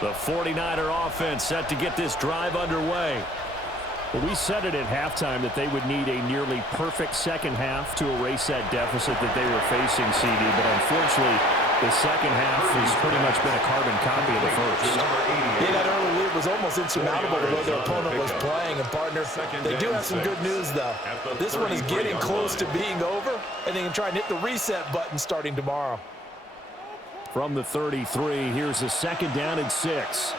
The 49er offense set to get this drive underway. Well, we said it at halftime that they would need a nearly perfect second half to erase that deficit that they were facing, CD. But unfortunately, the second half has pretty much been a carbon copy of the first. Yeah, that early lead was almost insurmountable the way their opponent was playing. And, partner, they do have some good news, though. This one is getting close to being over, and they can try and hit the reset button starting tomorrow. From the 33, here's a 2nd down and 6.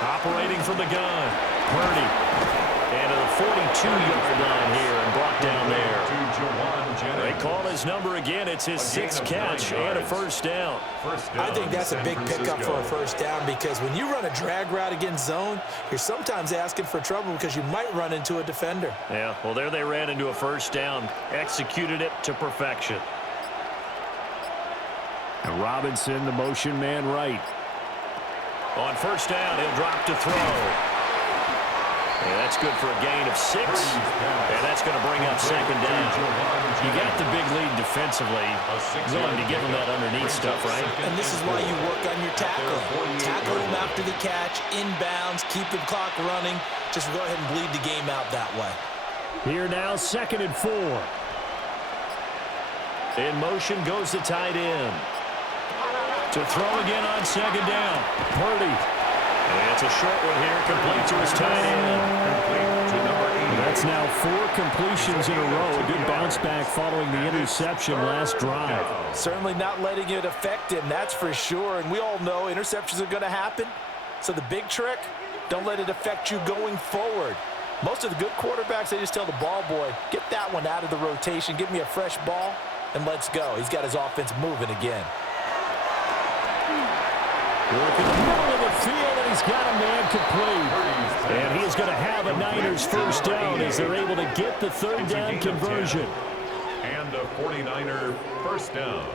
Operating from the gun, Parity. And to the 42-yard line here and brought down there. They call his number again. It's his 6th catch and a 1st down. I think that's a big pickup for a 1st down because when you run a drag route against zone, you're sometimes asking for trouble because you might run into a defender. Yeah, well, there they ran into a 1st down. Executed it to perfection. And Robinson, the motion man right. On 1st down, he'll drop to throw. Yeah, that's good for a gain of 6, and that's going to bring up 2nd down. You got the big lead defensively, willing to give them that underneath stuff, right? And this is why you work on your tackling. Tackle them after the catch, inbounds, keep the clock running. Just go ahead and bleed the game out that way. Here now, 2nd and 4. In motion goes the tight end. To throw again on 2nd down. Parity. And it's a short one here, complete to his tight end. That's now 4 completions in a row. A good bounce back following the interception last drive. Certainly not letting it affect him, that's for sure. And we all know interceptions are going to happen. So the big trick, don't let it affect you going forward. Most of the good quarterbacks, they just tell the ball boy, get that one out of the rotation, give me a fresh ball, and let's go. He's got his offense moving again. Working the middle of the field, and he's got a man complete. And he is going to have a Niners 1st down as they're able to get the 3rd down conversion. And a 49er 1st down.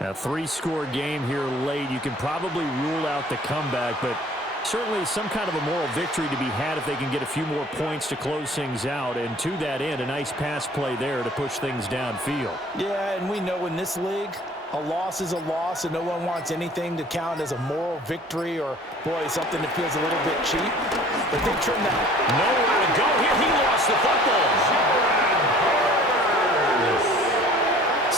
A 3-score game here late. You can probably rule out the comeback, but certainly some kind of a moral victory to be had if they can get a few more points to close things out. And to that end, a nice pass play there to push things downfield. Yeah, and we know in this league, a loss is a loss, and no one wants anything to count as a moral victory or, boy, something that feels a little bit cheap. But they turned that. Nowhere to go here. He lost the football.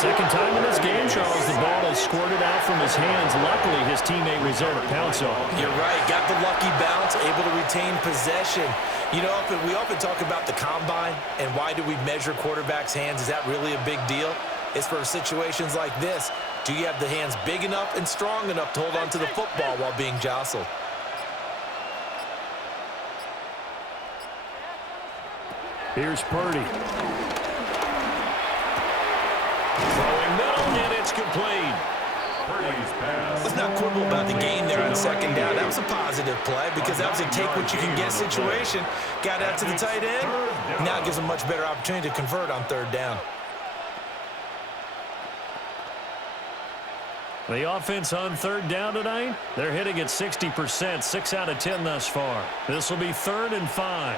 Second time in this game, Charles, the ball has squirted out from his hands. Luckily, his teammate was there to pounce on. You're right. Got the lucky bounce, able to retain possession. You know, we often talk about the combine and why do we measure quarterbacks' hands. Is that really a big deal? It's for situations like this. Do you have the hands big enough and strong enough to hold on to the football while being jostled? Here's Parity. Throwing middle, and it's complete. Let's not quibble about the gain there on second down. That was a positive play because that was a take-what-you-can-get situation. Got out to the tight end. Now it gives them a much better opportunity to convert on third down. The offense on third down tonight, they're hitting at 60%, 6 out of 10 thus far. This will be 3rd and 5.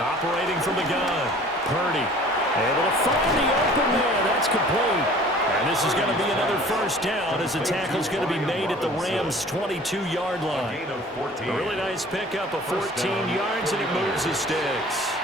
Operating from the gun, Parity able to find the open man. That's complete. And this is going to be another first down as the tackle's going to be made at the Rams' 22-yard line. A really nice pickup of 14 yards, and it moves the sticks.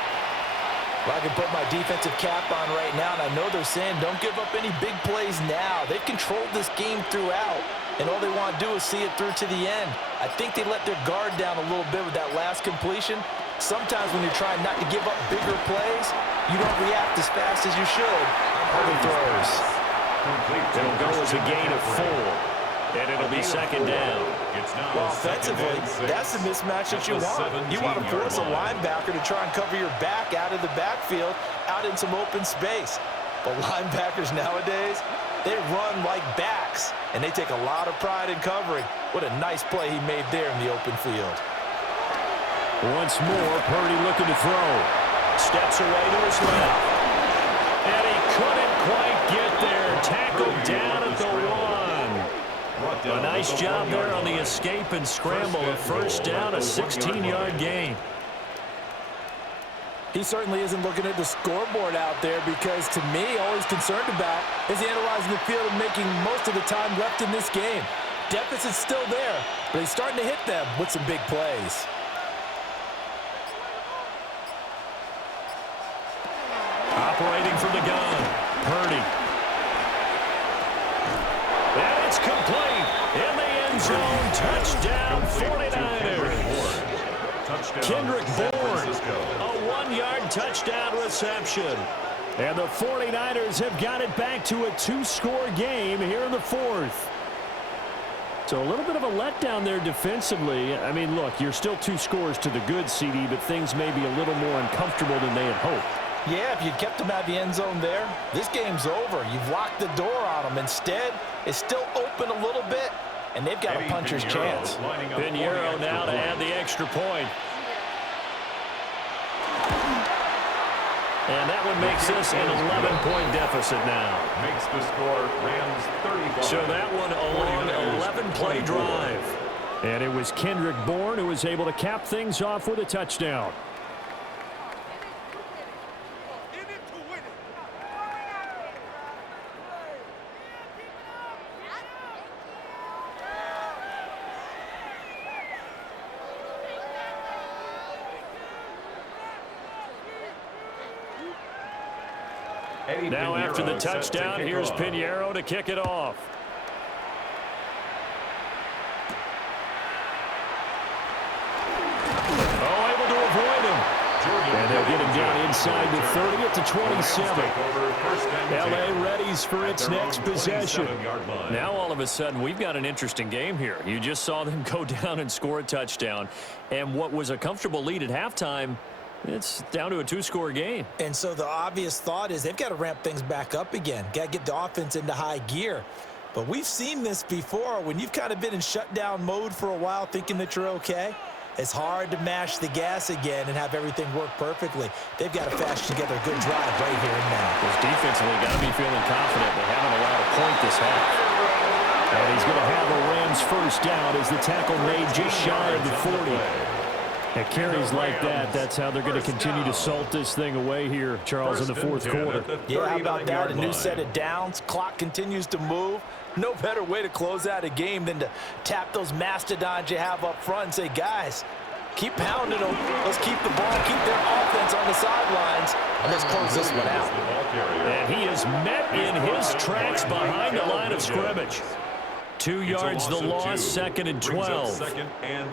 Well, I can put my defensive cap on right now, and I know they're saying don't give up any big plays now. They've controlled this game throughout, and all they want to do is see it through to the end. I think they let their guard down a little bit with that last completion. Sometimes when you're trying not to give up bigger plays, you don't react as fast as you should on other throws. It'll go as a gain of 4, and it'll be second down. Well, offensively, that's the mismatch that you want. You want to force a linebacker to try and cover your back out of the backfield, out in some open space. But linebackers nowadays, they run like backs, and they take a lot of pride in covering. What a nice play he made there in the open field. Once more, Parity looking to throw. Steps away to his left. And he couldn't quite get there. Tackled down at the 1. A nice job there on the escape and scramble. A first down, a 16-yard gain. He certainly isn't looking at the scoreboard out there because, to me, all he's concerned about is analyzing the field and making most of the time left in this game. Deficit's still there, but he's starting to hit them with some big plays. Operating from the gun, Parity. And it's complete. In the end zone, touchdown 49ers. Kendrick Bourne, a 1-yard touchdown reception. And the 49ers have got it back to a 2-score game here in the 4th. So a little bit of a letdown there defensively. I mean, look, you're still 2 scores to the good, CD, but things may be a little more uncomfortable than they had hoped. Yeah, if you'd kept them out of the end zone there, this game's over. You've locked the door on them. Instead, it's still open a little bit, and they've got a puncher's chance. Pinheiro now to add the extra point. And that one makes this an 11-point deficit now. Makes the score Rams 35. So that one a long 11-play drive. And it was Kendrick Bourne who was able to cap things off with a touchdown. Now after the touchdown, here's Pinheiro to kick it off. Oh, able to avoid him. And they'll get him down inside the 30 at the 27. LA readies for its next possession. Now all of a sudden we've got an interesting game here. You just saw them go down and score a touchdown. And what was a comfortable lead at halftime, it's down to a 2-score game. And so the obvious thought is they've got to ramp things back up again. Got to get the offense into high gear. But we've seen this before. When you've kind of been in shutdown mode for a while thinking that you're okay, it's hard to mash the gas again and have everything work perfectly. They've got to fashion together a good drive right here and now. Because defensively got to be feeling confident. They haven't allowed a point this half. And he's going to have a Rams first down as the tackle made just shy of the 40. At carries like that, that's how they're going to continue to salt this thing away here, Charles, in the 4th quarter. Yeah, how about that? A new set of downs. Clock continues to move. No better way to close out a game than to tap those mastodons you have up front and say, guys, Keep pounding them. Let's keep the ball, keep their offense on the sidelines, and let's close this one out. And he is met in his tracks behind the line of scrimmage. 2 yards the loss, 2nd and 12.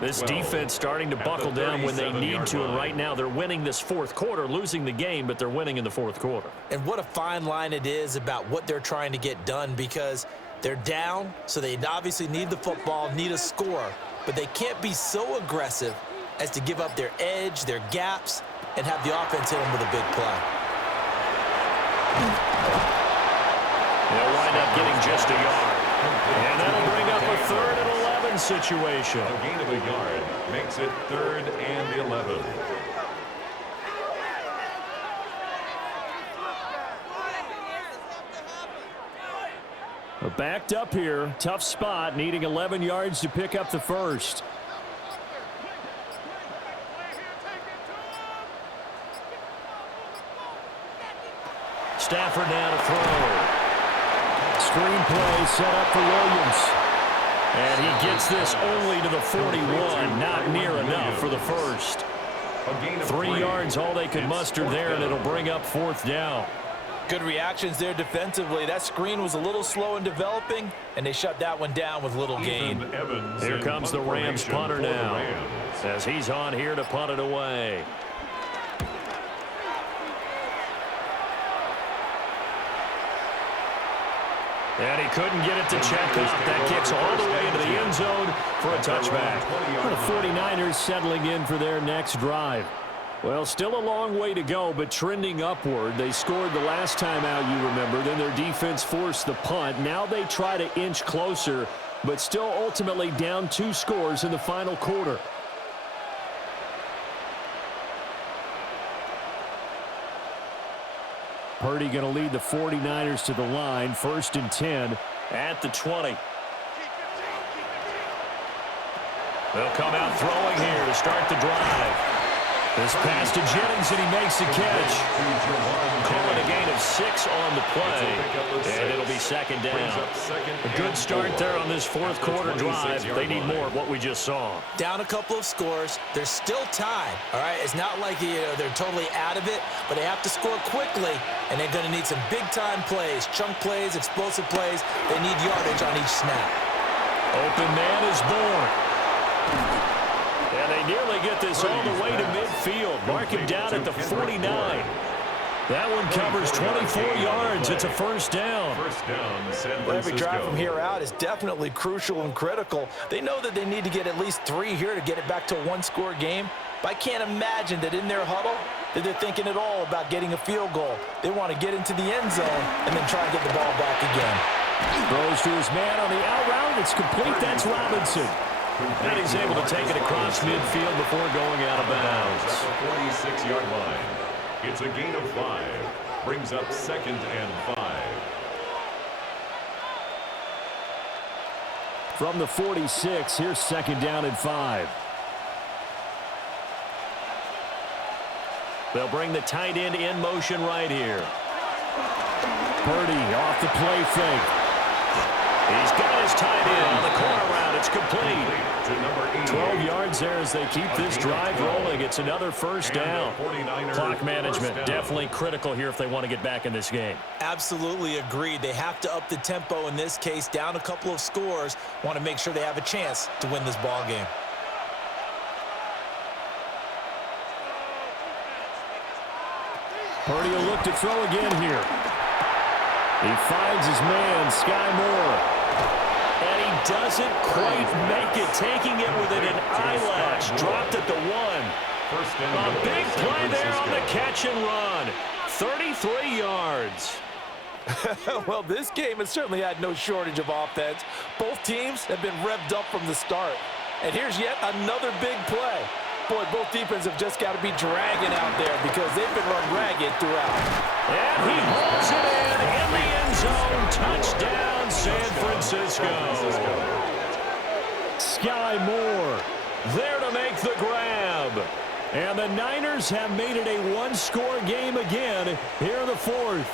This defense starting to buckle down when they need to, and right now they're winning this fourth quarter, losing the game, but they're winning in the fourth quarter. And what a fine line it is about what they're trying to get done, because they're down, so they obviously need the football, need a score, but they can't be so aggressive as to give up their edge, their gaps, and have the offense hit them with a big play. They'll wind up getting just a yard. And that'll bring up a 3rd and 11 situation. A gain of a yard makes it 3rd and 11. Backed up here, tough spot, needing 11 yards to pick up the first. Stafford now to throw. Screenplay set up for Williams. And he gets this only to the 41. Not near enough for the first. 3 yards all they could muster there, and it'll bring up 4th down. Good reactions there defensively. That screen was a little slow in developing, and they shut that one down with little gain. Here comes the Rams punter now, as he's on here to punt it away. And he couldn't get it to check out. That kicks all the way into the end zone for a touchback. The 49ers settling in for their next drive. Well, still a long way to go, but trending upward. They scored the last time out, you remember. Then their defense forced the punt. Now they try to inch closer, but still ultimately down 2 scores in the final quarter. Parity going to lead the 49ers to the line. 1st and 10 at the 20. They'll come out throwing here to start the drive. This pass to Jennings, and he makes the catch. Calling a gain of 6 on the play, and it'll be 2nd down. A good start there on this fourth quarter drive. They need more of what we just saw. Down a couple of scores. They're still tied, all right? It's not like they're totally out of it, but they have to score quickly, and they're going to need some big-time plays, chunk plays, explosive plays. They need yardage on each snap. Open man is born. And they nearly get this all the way to midfield. Mark him down at the 49. That one covers 24 yards. It's a 1st down. Well, every drive from here out is definitely crucial and critical. They know that they need to get at least 3 here to get it back to a 1-score game. But I can't imagine that in their huddle that they're thinking at all about getting a field goal. They want to get into the end zone and then try and get the ball back again. Throws to his man on the out route. It's complete. That's Robinson. And he's able to take it across midfield before going out of bounds. At the 46-yard line. It's a gain of 5. Brings up 2nd and 5. From the 46, here's 2nd down and 5. They'll bring the tight end in motion right here. Purdy off the play fake. He's got his tight end on the corner route. It's complete. 12 yards there as they keep this drive rolling. It's another 1st down. Clock management definitely critical here if they want to get back in this game. Absolutely agreed. They have to up the tempo in this case. Down a couple of scores. Want to make sure they have a chance to win this ball game. Purdy will look to throw again here. He finds his man, Sky Moore. And he doesn't quite make it, taking it within an eyelash. Dropped at the 1. A big play there on the catch and run. 33 yards. Well, this game has certainly had no shortage of offense. Both teams have been revved up from the start. And here's yet another big play. Boy, both defenses have just got to be dragging out there because they've been run ragged throughout. And he hauls it in the end zone. Touchdown, San Francisco. Sky Moore there to make the grab. And the Niners have made it a 1-score game again here in the 4th.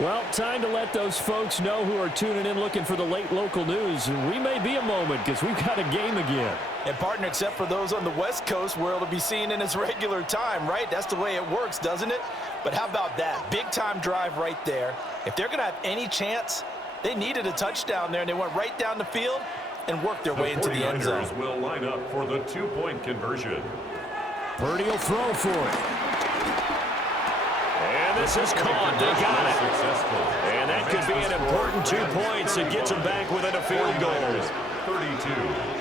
Well, time to let those folks know who are tuning in looking for the late local news. We may be a moment because we've got a game again. And partner, except for those on the West Coast where it'll be seen in its regular time, right? That's the way it works, doesn't it? But how about that? Big-time drive right there. If they're going to have any chance, they needed a touchdown there, and they went right down the field and worked their way into the end zone. The 49ers will line up for the two-point conversion. Purdy will throw for it. And this is caught. They got it. And that could be an important 2 points. It gets them back within a field goal. 32.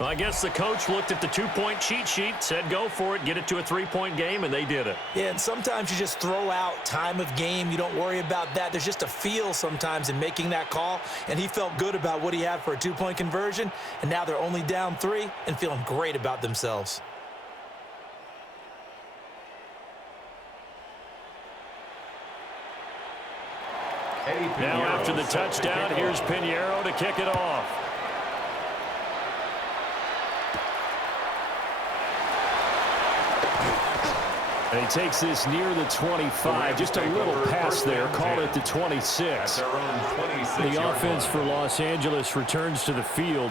Well, I guess the coach looked at the two-point cheat sheet, said go for it, get it to a three-point game, and they did it. Yeah, and sometimes you just throw out time of game. You don't worry about that. There's just a feel sometimes in making that call, and he felt good about what he had for a two-point conversion, and now they're only down 3 and feeling great about themselves. Now after the touchdown, here's Pinheiro to kick it off. And he takes this near the 25. Just a little pass there. Called it the 26. The offense for Los Angeles returns to the field.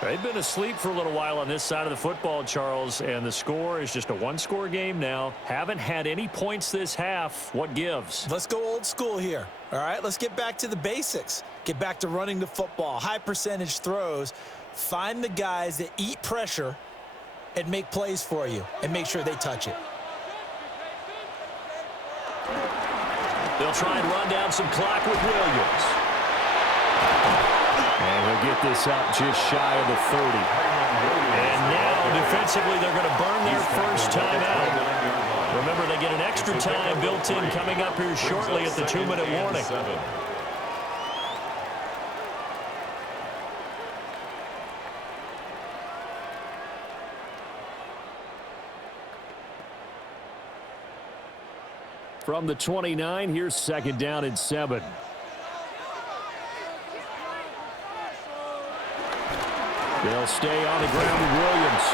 They've been asleep for a little while on this side of the football, Charles, and the score is just a one-score game now. Haven't had any points this half. What gives? Let's go old school here. All right, let's get back to the basics. Get back to running the football, high percentage throws. Find the guys that eat pressure and make plays for you and make sure they touch it. They'll try and run down some clock with Williams. And he'll get this up just shy of the 30. And now, defensively, they're going to burn their first time out. Remember, they get an extra time built in coming up here shortly at the 2-minute warning. From the 29, here's second down and 7. They'll stay on the ground with Williams.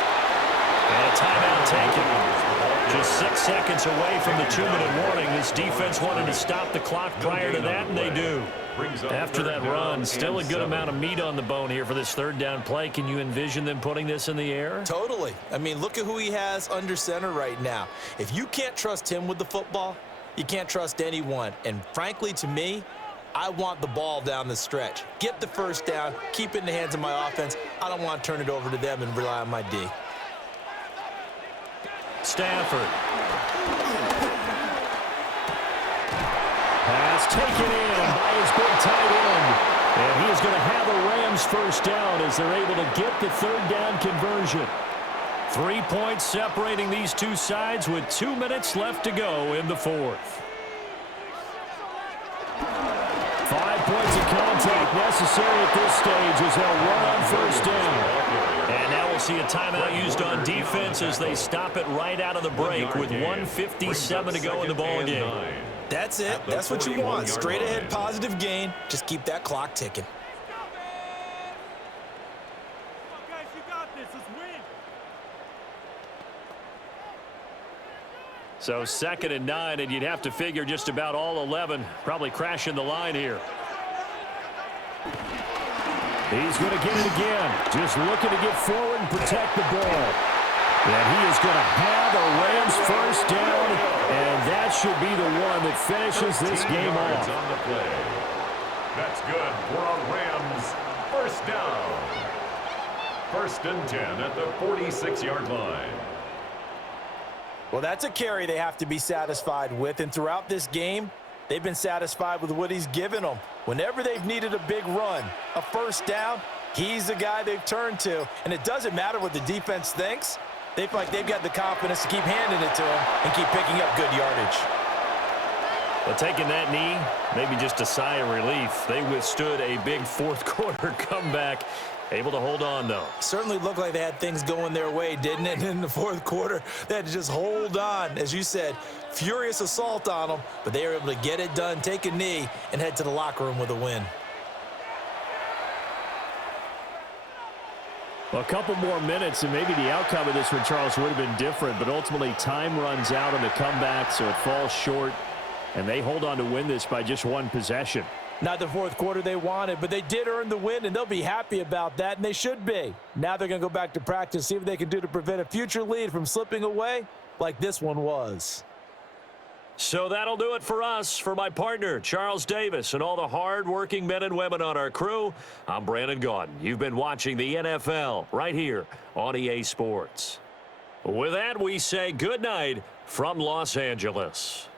And a timeout taken. Just 6 seconds away from the 2-minute warning. This defense wanted to stop the clock prior to that, and they do. After that run, still a good amount of meat on the bone here for this third down play. Can you envision them putting this in the air? Totally. I mean, look at who he has under center right now. If you can't trust him with the football, you can't trust anyone. And frankly, to me, I want the ball down the stretch. Get the first down, keep it in the hands of my offense. I don't want to turn it over to them and rely on my D. Stafford. Pass taken in by his big tight end. And he is going to have a Rams first down as they're able to get the third down conversion. 3 points separating these two sides with 2 minutes left to go in the fourth. 5 points of contact necessary at this stage as they'll run on first down. And now we'll see a timeout used on defense as they stop it right out of the break with 1:57 to go in the ball game. That's it. That's what you want. Straight ahead positive gain. Just keep that clock ticking. So 2nd and 9, and you'd have to figure just about all 11 probably crashing the line here. He's going to get it again. Just looking to get forward and protect the ball. And he is going to have a Rams first down, and that should be the one that finishes this game off. On the play. That's good for a Rams first down. 1st and 10 at the 46-yard line. Well, that's a carry they have to be satisfied with, and throughout this game, they've been satisfied with what he's given them. Whenever they've needed a big run, a first down, he's the guy they've turned to. And it doesn't matter what the defense thinks. They feel like they've got the confidence to keep handing it to him and keep picking up good yardage. Well, taking that knee, maybe just a sigh of relief. They withstood a big fourth-quarter comeback. Able to hold on, though. Certainly looked like they had things going their way, didn't it? In the fourth quarter, they had to just hold on. As you said, furious assault on them, but they were able to get it done, take a knee, and head to the locker room with a win. Well, a couple more minutes, and maybe the outcome of this one, Charles, would have been different, but ultimately time runs out on the comeback, so it falls short, and they hold on to win this by just one possession. Not the fourth quarter they wanted, but they did earn the win, and they'll be happy about that, and they should be. Now they're going to go back to practice, see what they can do to prevent a future lead from slipping away like this one was. So that'll do it for us. For my partner, Charles Davis, and all the hard-working men and women on our crew, I'm Brandon Gaudin. You've been watching the NFL right here on EA Sports. With that, we say good night from Los Angeles.